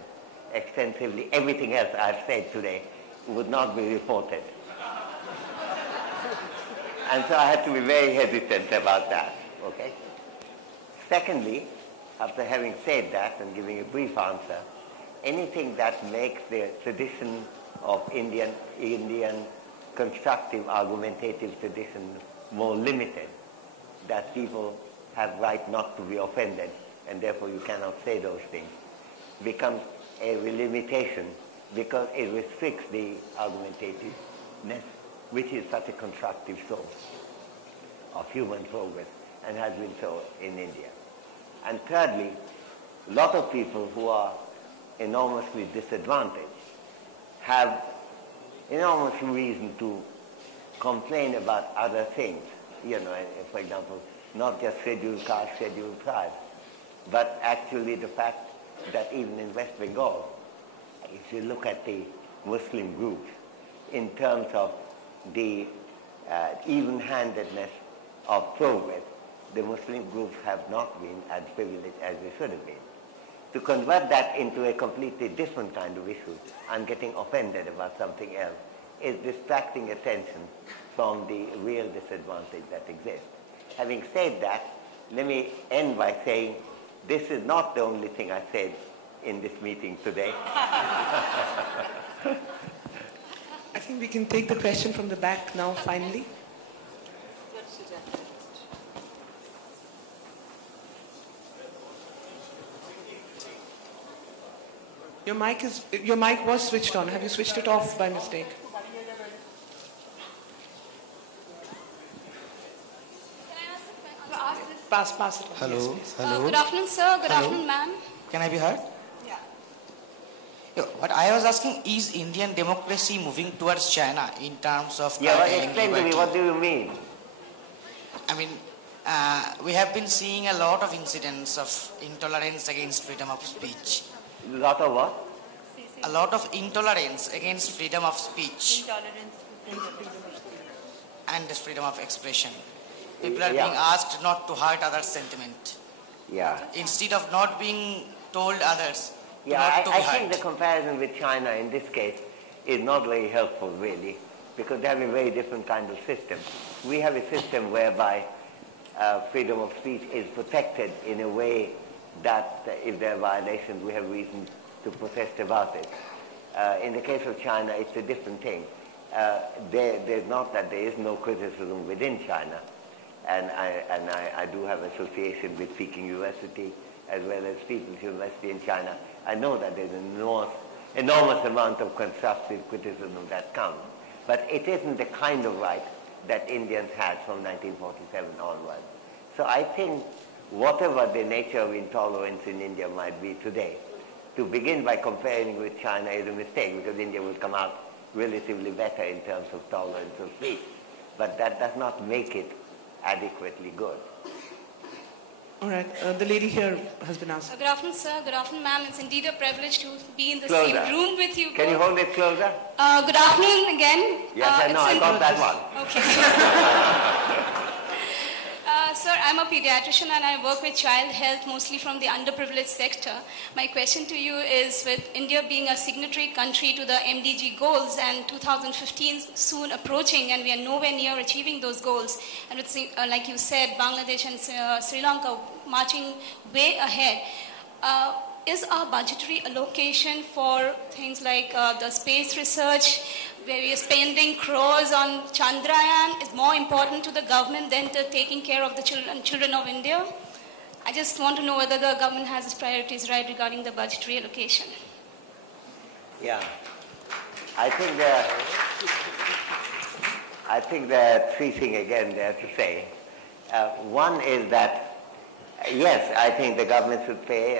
extensively, everything else I've said today would not be reported. And so I have to be very hesitant about that, okay? Secondly, after having said that and giving a brief answer, anything that makes the tradition of Indian constructive argumentative tradition more limited, that people have right not to be offended, and therefore you cannot say those things, becomes a limitation because it restricts the argumentativeness, which is such a constructive source of human progress and has been so in India. And thirdly, a lot of people who are enormously disadvantaged have enormous reason to complain about other things. You know, for example, not just scheduled caste, scheduled tribes, but actually the fact that even in West Bengal, if you look at the Muslim groups, in terms of the even-handedness of progress, the Muslim groups have not been as privileged as they should have been. To convert that into a completely different kind of issue and getting offended about something else is distracting attention from the real disadvantage that exists. Having said that, let me end by saying this is not the only thing I said in this meeting today. I think we can take the question from the back now, finally. Your mic was switched on. Have you switched it off by mistake? Pass it on. Hello. Yes, please. Hello. Good afternoon, sir. Good Hello. afternoon, ma'am. Can I be heard? Yeah. What I was asking, is Indian democracy moving towards China in terms of Yeah, but curtailing explain to me, liberty? what do you mean? I mean, we have been seeing a lot of incidents of intolerance against freedom of speech. Lot of what? A lot of intolerance against freedom of speech and the freedom of expression. People are Yeah. being asked not to hurt others' sentiment. Yeah. Instead of not being told others Yeah, not to be I hurt. think the comparison with China in this case is not very helpful, really, because they have a very different kind of system. We have a system whereby freedom of speech is protected in a way that if there are violations, we have reason to protest about it. In the case of China, it's a different thing. There's not that there is no criticism within China, and I do have association with Peking University as well as People's University in China. I know that there's an enormous amount of constructive criticism that comes, but it isn't the kind of right that Indians had from 1947 onwards. So I think whatever the nature of intolerance in India might be today, to begin by comparing with China is a mistake, because India will come out relatively better in terms of tolerance of speech. But that does not make it adequately good. All right. The lady here has been asked. Good afternoon, sir. Good afternoon, ma'am. It's indeed a privilege to be in the Closer. same room with you. Can you both. hold it closer? Good afternoon again. Yes, I know. I got that one. Okay. Sir, I'm a pediatrician and I work with child health mostly from the underprivileged sector. My question to you is, with India being a signatory country to the MDG goals and 2015 soon approaching and we are nowhere near achieving those goals, and with, like you said, Bangladesh and Sri Lanka marching way ahead, is our budgetary allocation for things like the space research, where we are spending crores on Chandrayaan, is more important to the government than to taking care of the children of India? I just want to know whether the government has its priorities right regarding the budgetary allocation. Yeah. I think there are three things again there to say. One is that, yes, I think the government should pay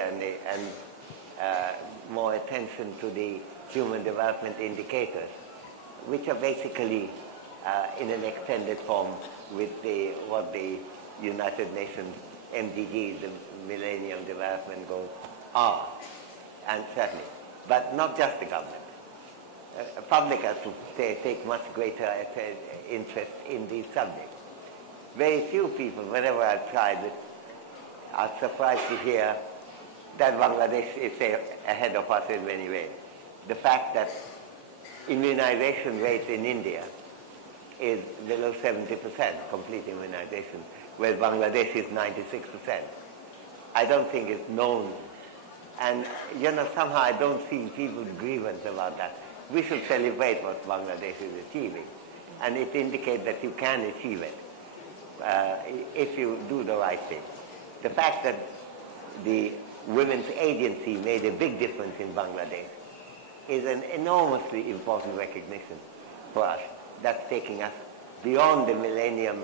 more attention to the human development indicators, which are basically in an extended form with what the United Nations MDGs, the Millennium Development Goals, are, and certainly, but not just the government. Public has to take much greater interest in these subjects. Very few people, whenever I've tried it, are surprised to hear that Bangladesh is ahead of us in many ways. The fact that immunization rate in India is below 70%, complete immunization, whereas Bangladesh is 96%. I don't think it's known. And, somehow I don't see people's grievance about that. We should celebrate what Bangladesh is achieving. And it indicates that you can achieve it if you do the right thing. The fact that the Women's Agency made a big difference in Bangladesh is an enormously important recognition for us. That's taking us beyond the Millennium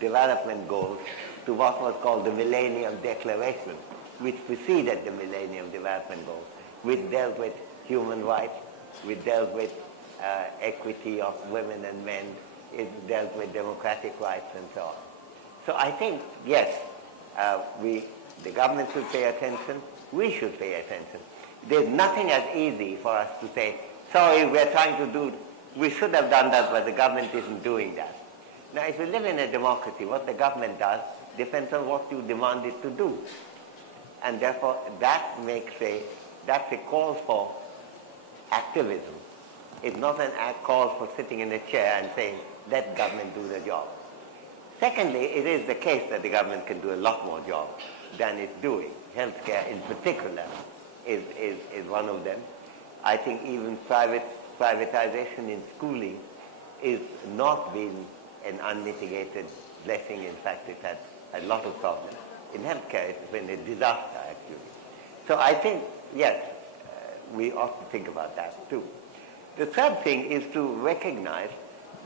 Development Goals to what was called the Millennium Declaration, which preceded the Millennium Development Goals, which dealt with human rights, which dealt with equity of women and men, it dealt with democratic rights and so on. So I think, yes, the government should pay attention, we should pay attention. There's nothing as easy for us to say, sorry, we're trying to do, we should have done that, but the government isn't doing that. Now, if you live in a democracy, what the government does depends on what you demand it to do. And therefore, that's a call for activism. It's not an call for sitting in a chair and saying, let government do the job. Secondly, it is the case that the government can do a lot more job. than it's doing. Healthcare in particular is one of them. I think even privatization in schooling is not been an unmitigated blessing. In fact, it had a lot of problems. In healthcare, it's been a disaster, actually. So I think, yes, we ought to think about that, too. The third thing is to recognize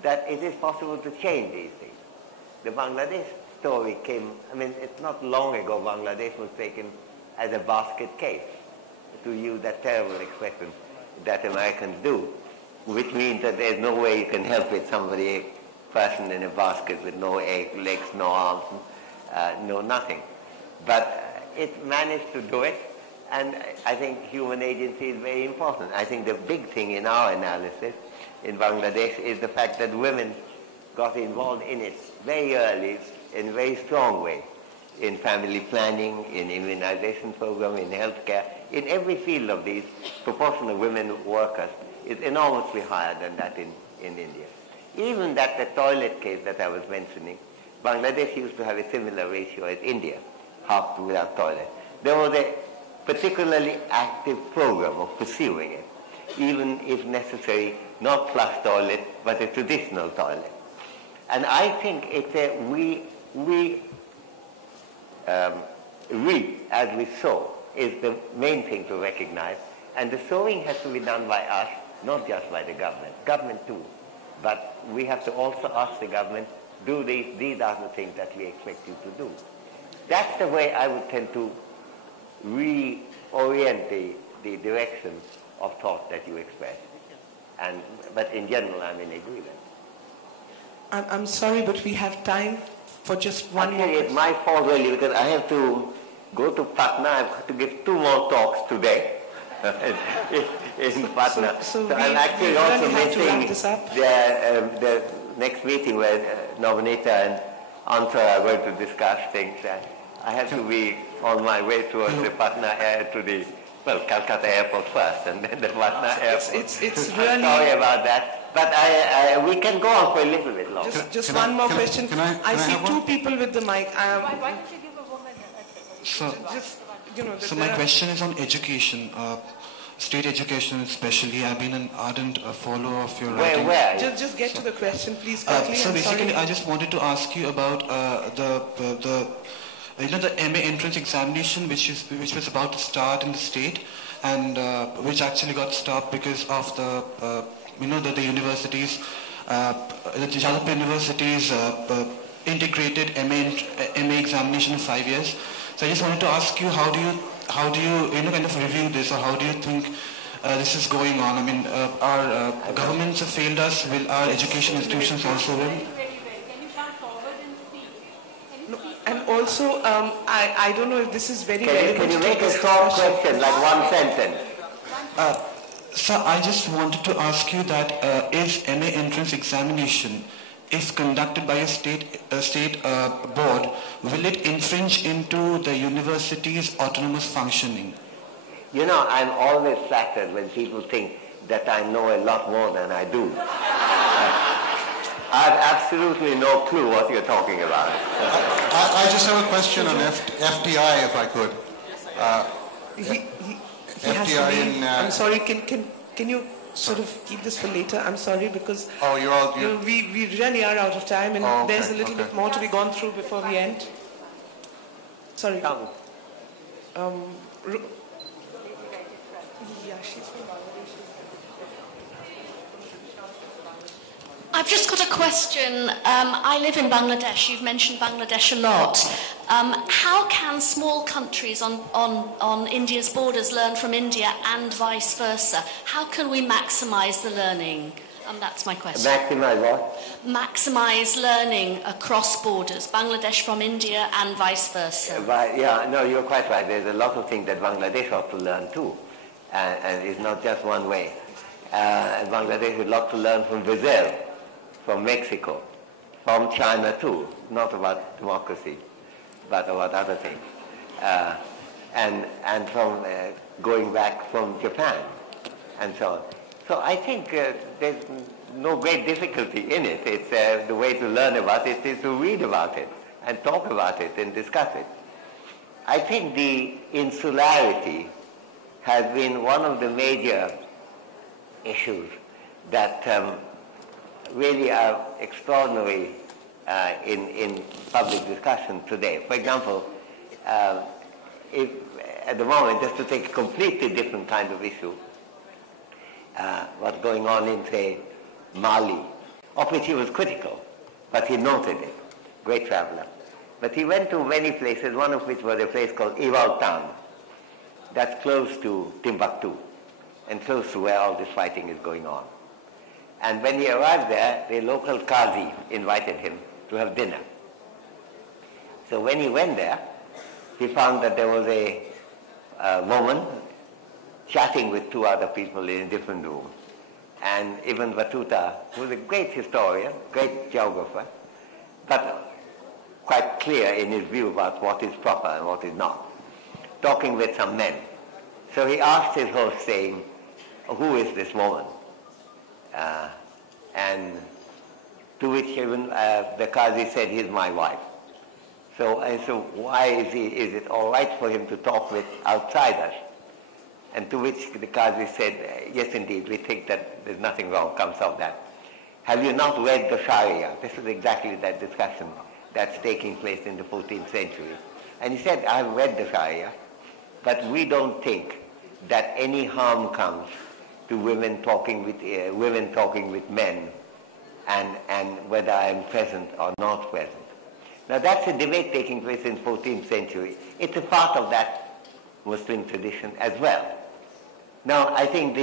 that it is possible to change these things. The Bangladesh story came, I mean, it's not long ago Bangladesh was taken as a basket case, to use that terrible expression that Americans do, which means that there's no way you can help it, somebody, a person in a basket with no legs, no arms, no nothing. But it managed to do it, and I think human agency is very important. I think the big thing in our analysis in Bangladesh is the fact that women got involved in it very early in a very strong way, in family planning, in immunization program, in healthcare, in every field of these. Proportion of women workers is enormously higher than that in India. Even that the toilet case that I was mentioning, Bangladesh used to have a similar ratio as India, half without toilet. There was a particularly active program of pursuing it, even if necessary, not flush toilet, but a traditional toilet. And I think it's a we as we sow is the main thing to recognize, and the sowing has to be done by us, not just by the government too, but we have to also ask the government, do these are the things that we expect you to do. That's the way I would tend to reorient the direction of thought that you express. But in general, I'm in agreement. I'm sorry, but we have time for just one more. It's my fault really, because I have to go to Patna. I've got to give 2 more talks today in Patna. So I'm actually also missing the next meeting where Navneeta and Anta are going to discuss things. I have to be on my way towards the Patna to the Calcutta airport first, and then the Patna airport. It's I'm really... sorry about that. But we can go on for a little bit longer. Just one more question. I see 2 people with the mic. Why don't you give a woman So my question is on education, state education especially. I've been an ardent follower of your writing. Where? Just get to the question, please, quickly. So basically, I just wanted to ask you about the MA entrance examination, which was about to start in the state, and which actually got stopped because of the the universities, the Jalapa universities integrated MA examination in 5 years. So I just wanted to ask you, how do you kind of review this, or how do you think this is going on? I mean, our governments have failed us. Will our education institutions also will? Can you come forward and speak? No, and also, I don't know if this is very relevant. Can you make a short question, like one sentence? So I just wanted to ask you that is MA entrance examination, if conducted by a state board, will it infringe into the university's autonomous functioning? You know, I'm always flattered when people think that I know a lot more than I do. I have absolutely no clue what you're talking about. I just have a question on FDI, if I could. He has to leave. I'm sorry, can you sort of keep this for later? I'm sorry, because we really are out of time, and there's a little bit more to be gone through before we end. Sorry. Yeah, she's from Bangladesh. I've just got a question. I live in Bangladesh. You've mentioned Bangladesh a lot. How can small countries on India's borders learn from India and vice versa? How can we maximize the learning? That's my question. Maximize what? Maximize learning across borders, Bangladesh from India and vice versa. Yeah, no, you're quite right. There's a lot of things that Bangladesh ought to learn too. And it's not just one way. Bangladesh would love to learn from Brazil, from Mexico, from China too, not about democracy, but about other things. And from going back from Japan, and so on. So I think there's no great difficulty in it. It's the way to learn about it is to read about it, and talk about it, and discuss it. I think the insularity has been one of the major issues that really are extraordinary in public discussion today. For example, if at the moment, just to take a completely different kind of issue, what's going on in, say, Mali, of which he was critical, but he noted it, great traveler. But he went to many places, one of which was a place called Iwaltan, that's close to Timbuktu, and close to where all this fighting is going on. And when he arrived there, the local Qazi invited him to have dinner. So when he went there, he found that there was a woman chatting with two other people in a different room. And Ibn Battuta, who was a great historian, great geographer, but quite clear in his view about what is proper and what is not, talking with some men. So he asked his host, saying, who is this woman? And to which even the Qazi said, he's my wife. So why is it all right for him to talk with outsiders? And to which the Qazi said, yes indeed, we think that there's nothing wrong comes of that. Have you not read the Sharia? This is exactly that discussion that's taking place in the 14th century. And he said, I've read the Sharia, but we don't think that any harm comes to women talking with men, and whether I'm present or not present. Now that's a debate taking place in 14th century. It's a part of that Muslim tradition as well. Now I think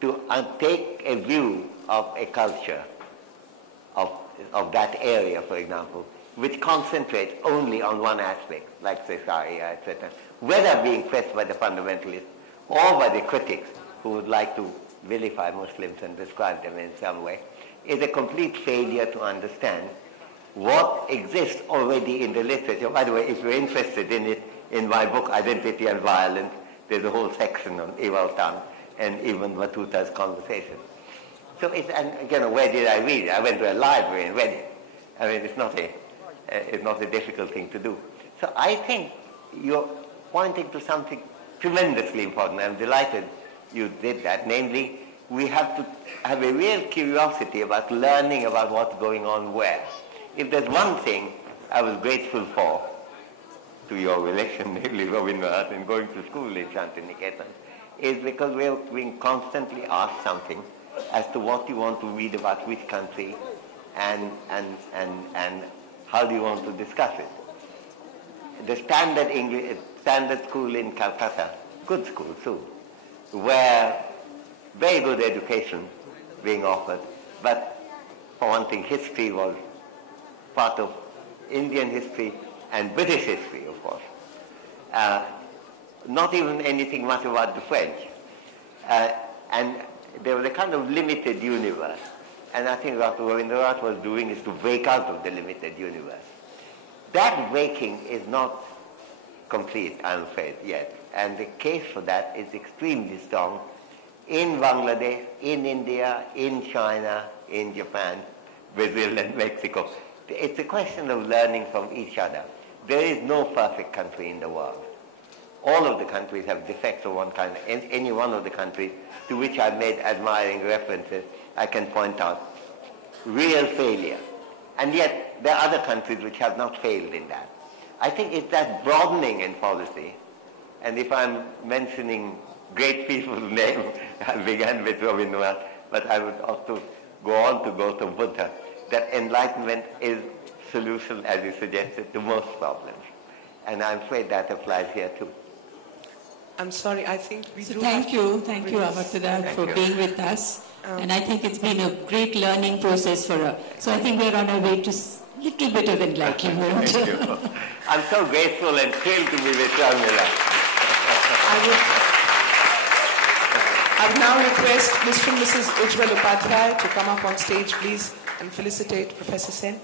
to take a view of a culture of that area, for example, which concentrates only on one aspect, like say Sharia, etc., whether being pressed by the fundamentalists or by the critics who would like to vilify Muslims and describe them in some way, is a complete failure to understand what exists already in the literature. By the way, if you're interested in it, in my book, Identity and Violence, there's a whole section on Iwaltan and Ibn Battuta's conversation. So and again, where did I read it? I went to a library and read it. I mean, it's not a difficult thing to do. So I think you're pointing to something tremendously important. I'm delighted you did that. Namely, we have to have a real curiosity about learning about what's going on where. If there's one thing I was grateful for to your relation, namely Rabindranath, and going to school in Shantiniketan, is because we're being constantly asked something as to what you want to read about which country and how do you want to discuss it. The standard school in Calcutta, good school too, where very good education being offered, but for one thing, history was part of Indian history and British history, of course. Not even anything much about the French. And there was a kind of limited universe. And I think what Rabindranath was doing is to break out of the limited universe. That breaking is not complete, I'm afraid, yet. And the case for that is extremely strong in Bangladesh, in India, in China, in Japan, Brazil and Mexico. It's a question of learning from each other. There is no perfect country in the world. All of the countries have defects of one kind. In any one of the countries to which I've made admiring references, I can point out real failure. And yet there are other countries which have not failed in that. I think it's that broadening in policy, and if I'm mentioning great people's names, I began with Rabindranath, but I would also go on to Gautam Buddha, that enlightenment is solution, as you suggested, to most problems. And I'm afraid that applies here too. I'm sorry, I think we do thank you, Amartya, for being with us. And I think it's been a great learning process for us. So I think we're on our way to a little bit of enlightenment. Thank you. I'm so grateful and thrilled to be with Sharmila. I would now request Mr. and Mrs. Ujjwal Upadhyay to come up on stage, please, and felicitate Professor Sen.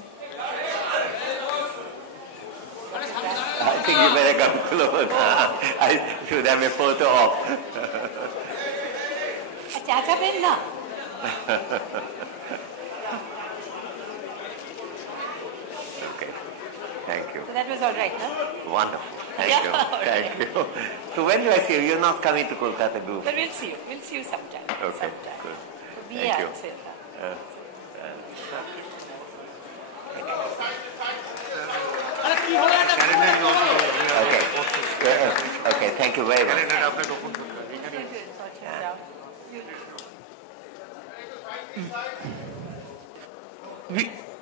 I think you better come close. I should have a photo op. Okay, thank you. So that was all right, no? Wonderful. Thank you. Thank you. So when do I see you? You're not coming to Kolkata Group? But we'll see you. We'll see you sometime. Okay, good. Thank you. Okay, thank you very much.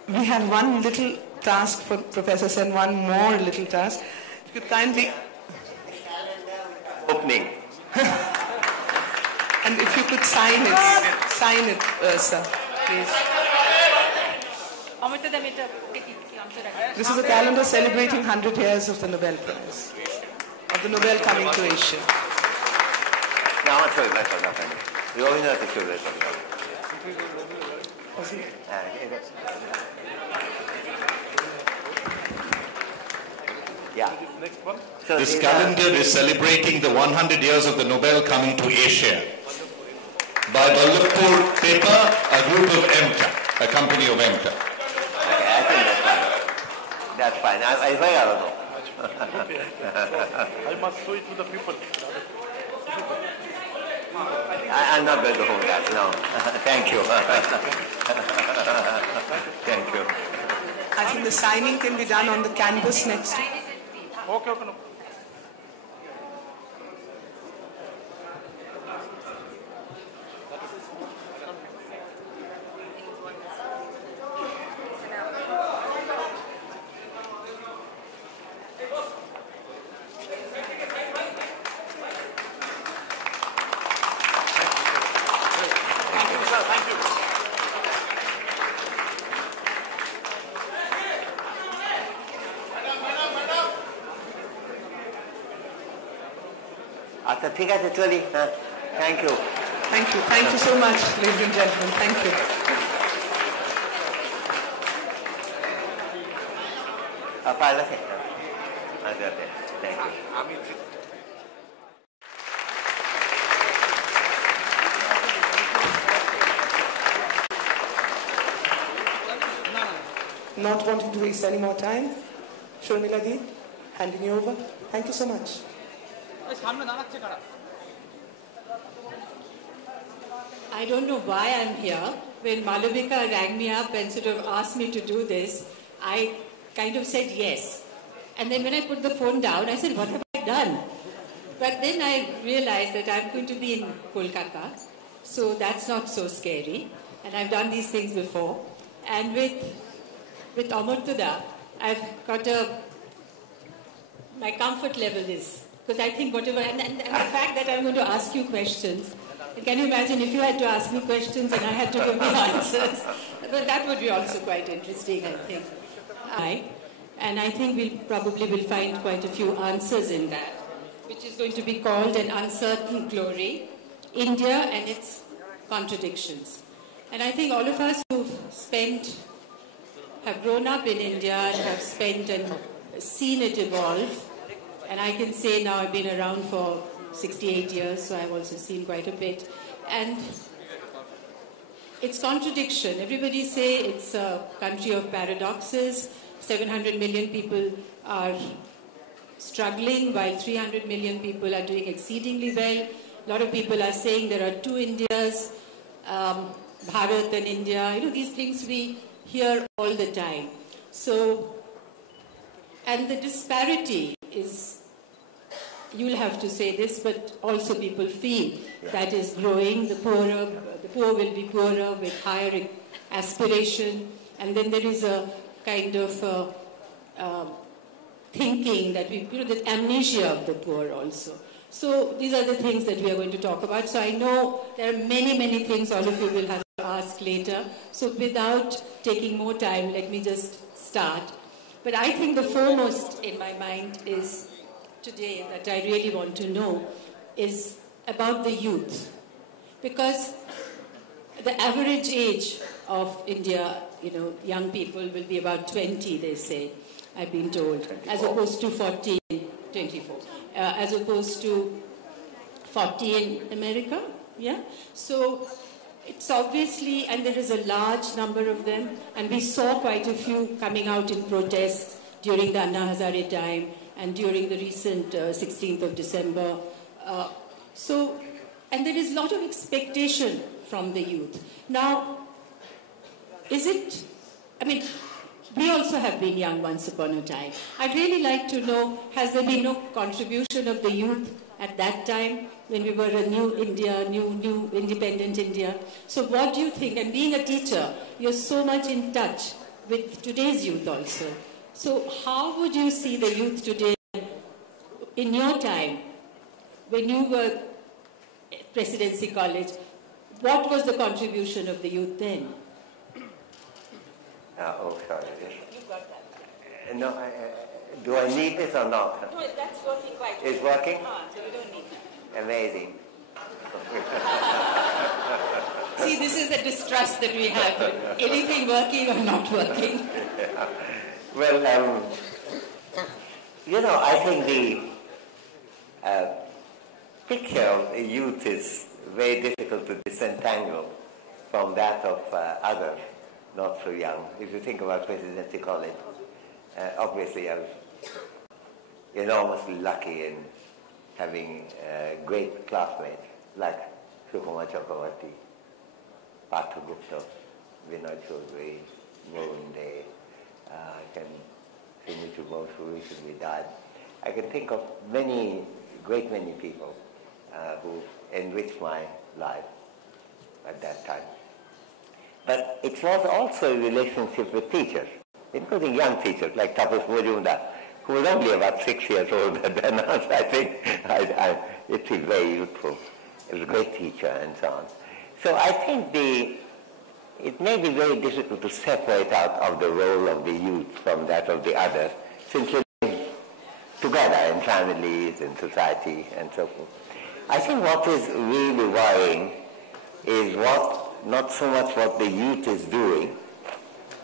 We have one little task for Professor Sen, one more little task. If you could kindly... Opening. And if you could sign it, sir, please. This is a calendar celebrating 100 years of the Nobel Prize, of the Nobel coming to Asia. Yeah. This calendar is celebrating the 100 years of the Nobel coming to Asia by Vallabhpur Paper, a group of MTA, a company of MTA. Okay, I think that's fine. That's fine. I don't know. I must show it to the people. I'm not going to hold that, no. Thank you. Thank you. I think the signing can be done on the canvas next. Okay, no. ঠিক আছে চলি হ্যাঁ thank you Thank you so much, ladies and gentlemen. Thank you. Aparna, thank you. Not wanting to waste any more time, Sharmila Di, handing you over. Thank you so much. I don't know why I'm here. When Malavika rang me up and sort of asked me to do this, I kind of said yes. And then when I put the phone down, I said, what have I done? But then I realized that I'm going to be in Kolkata, so that's not so scary. And I've done these things before. And with Amartya, I've got my comfort level is, because I think whatever, and the fact that I'm going to ask you questions, can you imagine if you had to ask me questions and I had to give me answers? But that would be also quite interesting, I think. And I think we'll probably find quite a few answers in that, which is going to be called An Uncertain Glory, India and its Contradictions. And I think all of us who've have grown up in India and have spent and seen it evolve, and I can say now I've been around for 68 years, so I've also seen quite a bit. And it's contradiction. Everybody say it's a country of paradoxes. 700 million people are struggling, while 300 million people are doing exceedingly well. A lot of people are saying there are two Indias, Bharat and India. You know, these things we hear all the time. So, and the disparity is, you'll have to say this, but also people feel that is growing. The poor will be poorer with higher aspiration, and then there is a kind of thinking that the amnesia of the poor also. So these are the things that we are going to talk about. So I know there are many, many things all of you will have to ask later. So without taking more time, let me just start. But I think the foremost in my mind is today that I really want to know is about the youth. Because the average age of India, young people will be about 20, they say, I've been told, 24. As opposed to 24, as opposed to 40 in America, yeah? So it's obviously, and there is a large number of them, and we saw quite a few coming out in protest during the Anna Hazare time, and during the recent 16th of December. And there is a lot of expectation from the youth. Now, is it, I mean, we also have been young once upon a time. I'd really like to know, has there been no contribution of the youth at that time when we were a new India, new independent India? So what do you think? And being a teacher, you're so much in touch with today's youth also. So how would you see the youth today in your time, when you were Presidency College? What was the contribution of the youth then? Sorry. You got that. No, do I need this or not? No, that's working quite well. It's working? So we don't need that. Amazing. See, this is the distrust that we have. Anything working or not working? Yeah. Well, I think the picture of the youth is very difficult to disentangle from that of others, not so young. If you think about Presidency College, obviously I was enormously lucky in having great classmates like Sukumar Chakravarti, Partha Gupta, Vinay Chaudhary, Mohan Day, I can Sunita Bose, who recently died. I can think of great many people who enriched my life at that time. But it was also a relationship with teachers, including young teachers like Tapas Majumdar, who was only about 6 years older than us. I think it was very youthful. He was a great teacher and so on. So I think it may be very difficult to separate out of the role of the youth from that of the others, since we live together in families, in society, and so forth. I think what is really worrying is not so much what the youth is doing,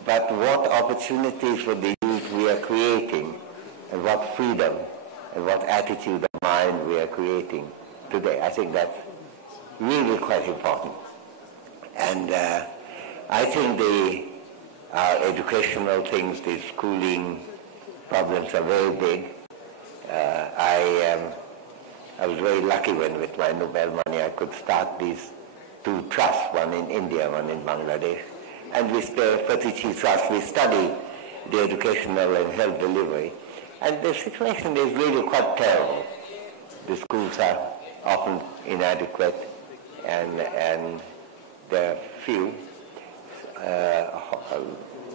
but what opportunities for the youth we are creating, and what freedom and what attitude of mind we are creating today. I think that's really quite important. And I think our educational things, the schooling problems are very big. I was very lucky when with my Nobel money I could start these two trusts, one in India, one in Bangladesh. And with the Patichi Trust, we study the educational and health delivery. And the situation is really quite terrible. The schools are often inadequate, and there are few.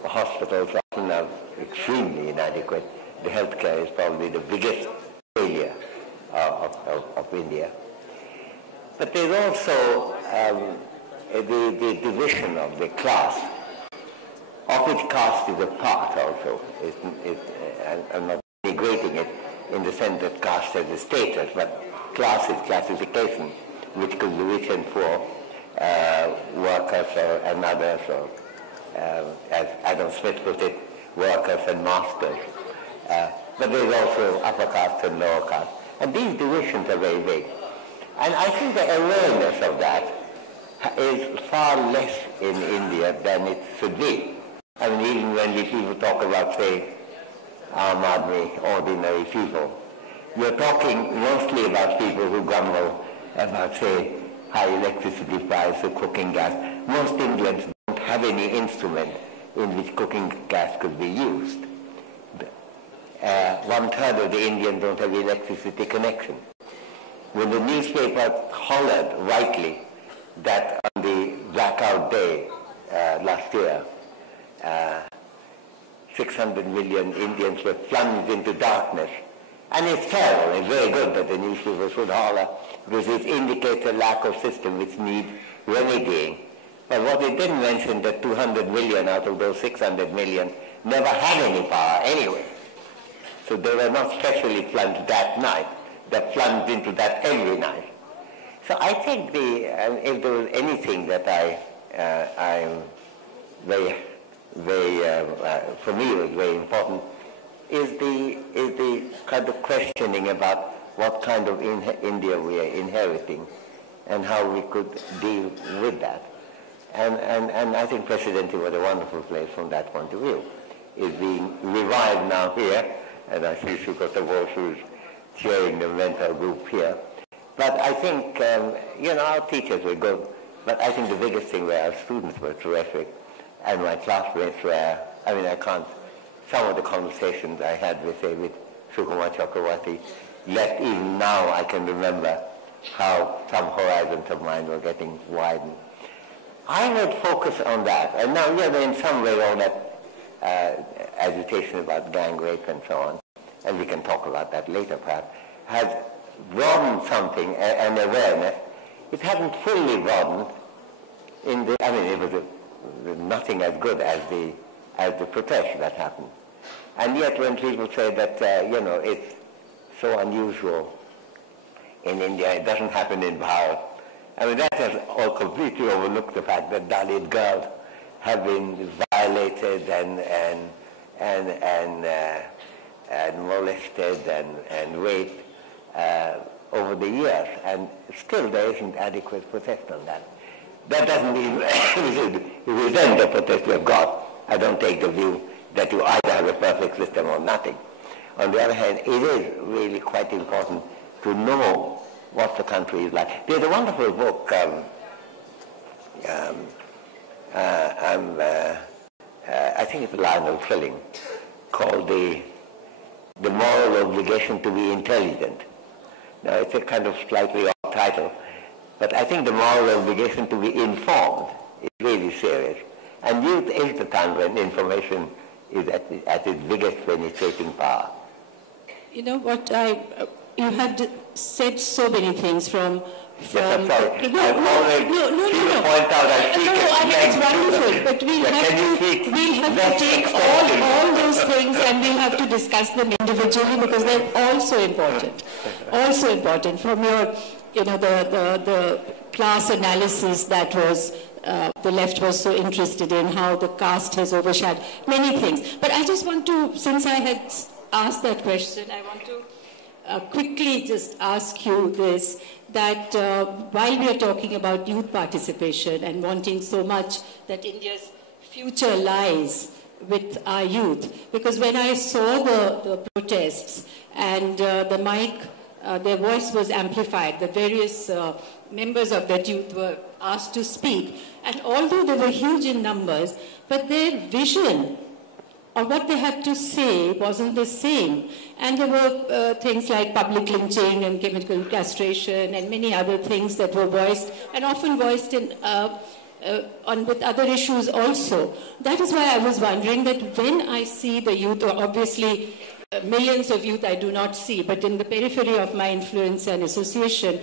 Hospitals often are extremely inadequate. The healthcare is probably the biggest failure of India. But there's also the division of the class, of which caste is a part also. I'm not degrading it in the sense that caste has a status, but class is classification, which could be rich and poor, workers and others, or as Adam Smith put it, workers and masters. But there's also upper caste and lower caste. And these divisions are very big. And I think the awareness of that is far less in India than it should be. I mean, even when people talk about, say, ordinary people, you're talking mostly about people who grumble about, say, high electricity price or cooking gas. Most Indians don't have any instrument in which cooking gas could be used. 1/3 of the Indians don't have electricity connection. When the newspaper hollered rightly that on the blackout day last year, 600 million Indians were plunged into darkness. And it's terrible, it's very good that the newspapers should holler, because it indicates a lack of system which needs remedying. But what it didn't mention that 200 million out of those 600 million never had any power anyway. So they were not specially plunged that night. They plunged into that every night. So I think if there was anything that I'm for me was very important, is the kind of questioning about what kind of India we are inheriting and how we could deal with that. And I think presidency was a wonderful place from that point of view. It's being revived now here, and I see Sangeeta Datta, who's chairing the mentor group here. But I think, our teachers were good, but I think the biggest thing were our students were terrific, and my classmates were, some of the conversations I had with Sukumar Chakravarti, left even now I can remember how some horizons of mine were getting widened. I would focus on that, and now, in some way all that agitation about gang rape and so on, and we can talk about that later perhaps, has broadened something, an awareness. It hadn't fully broadened it was nothing as good as the protest that happened. And yet when people say that, it's so unusual in India, it doesn't happen in Bharat, that has all completely overlooked the fact that Dalit girls have been violated and molested and raped over the years, and still there isn't adequate protest on that. That doesn't mean resent the protest we have got. I don't take the view that you either have a perfect system or nothing. On the other hand, it is really quite important to know what the country is like. There's a wonderful book, I think it's Lionel Trilling, called The Moral Obligation to be Intelligent. Now, it's a kind of slightly odd title, but I think the moral obligation to be informed is really serious. And youth is the time when information is at its biggest penetrating power. You know what, you had said so many things from Yes, I'm sorry. No. Point out I think it's wonderful, but we'll have to take all those things and we'll have to discuss them individually because they're also important. Also important from your, the class analysis that was, the left was so interested in, how the caste has overshadowed many things. But I just want to, since I had asked that question, I want to quickly just ask you this, that while we are talking about youth participation and wanting so much that India's future lies with our youth, because when I saw the protests and their voice was amplified, the various members of that youth were asked to speak, and although they were huge in numbers, but their vision or what they had to say wasn't the same. And there were things like public lynching and chemical castration and many other things that were voiced, and often voiced in, with other issues also. That is why I was wondering that when I see the youth, or obviously millions of youth I do not see, but in the periphery of my influence and association,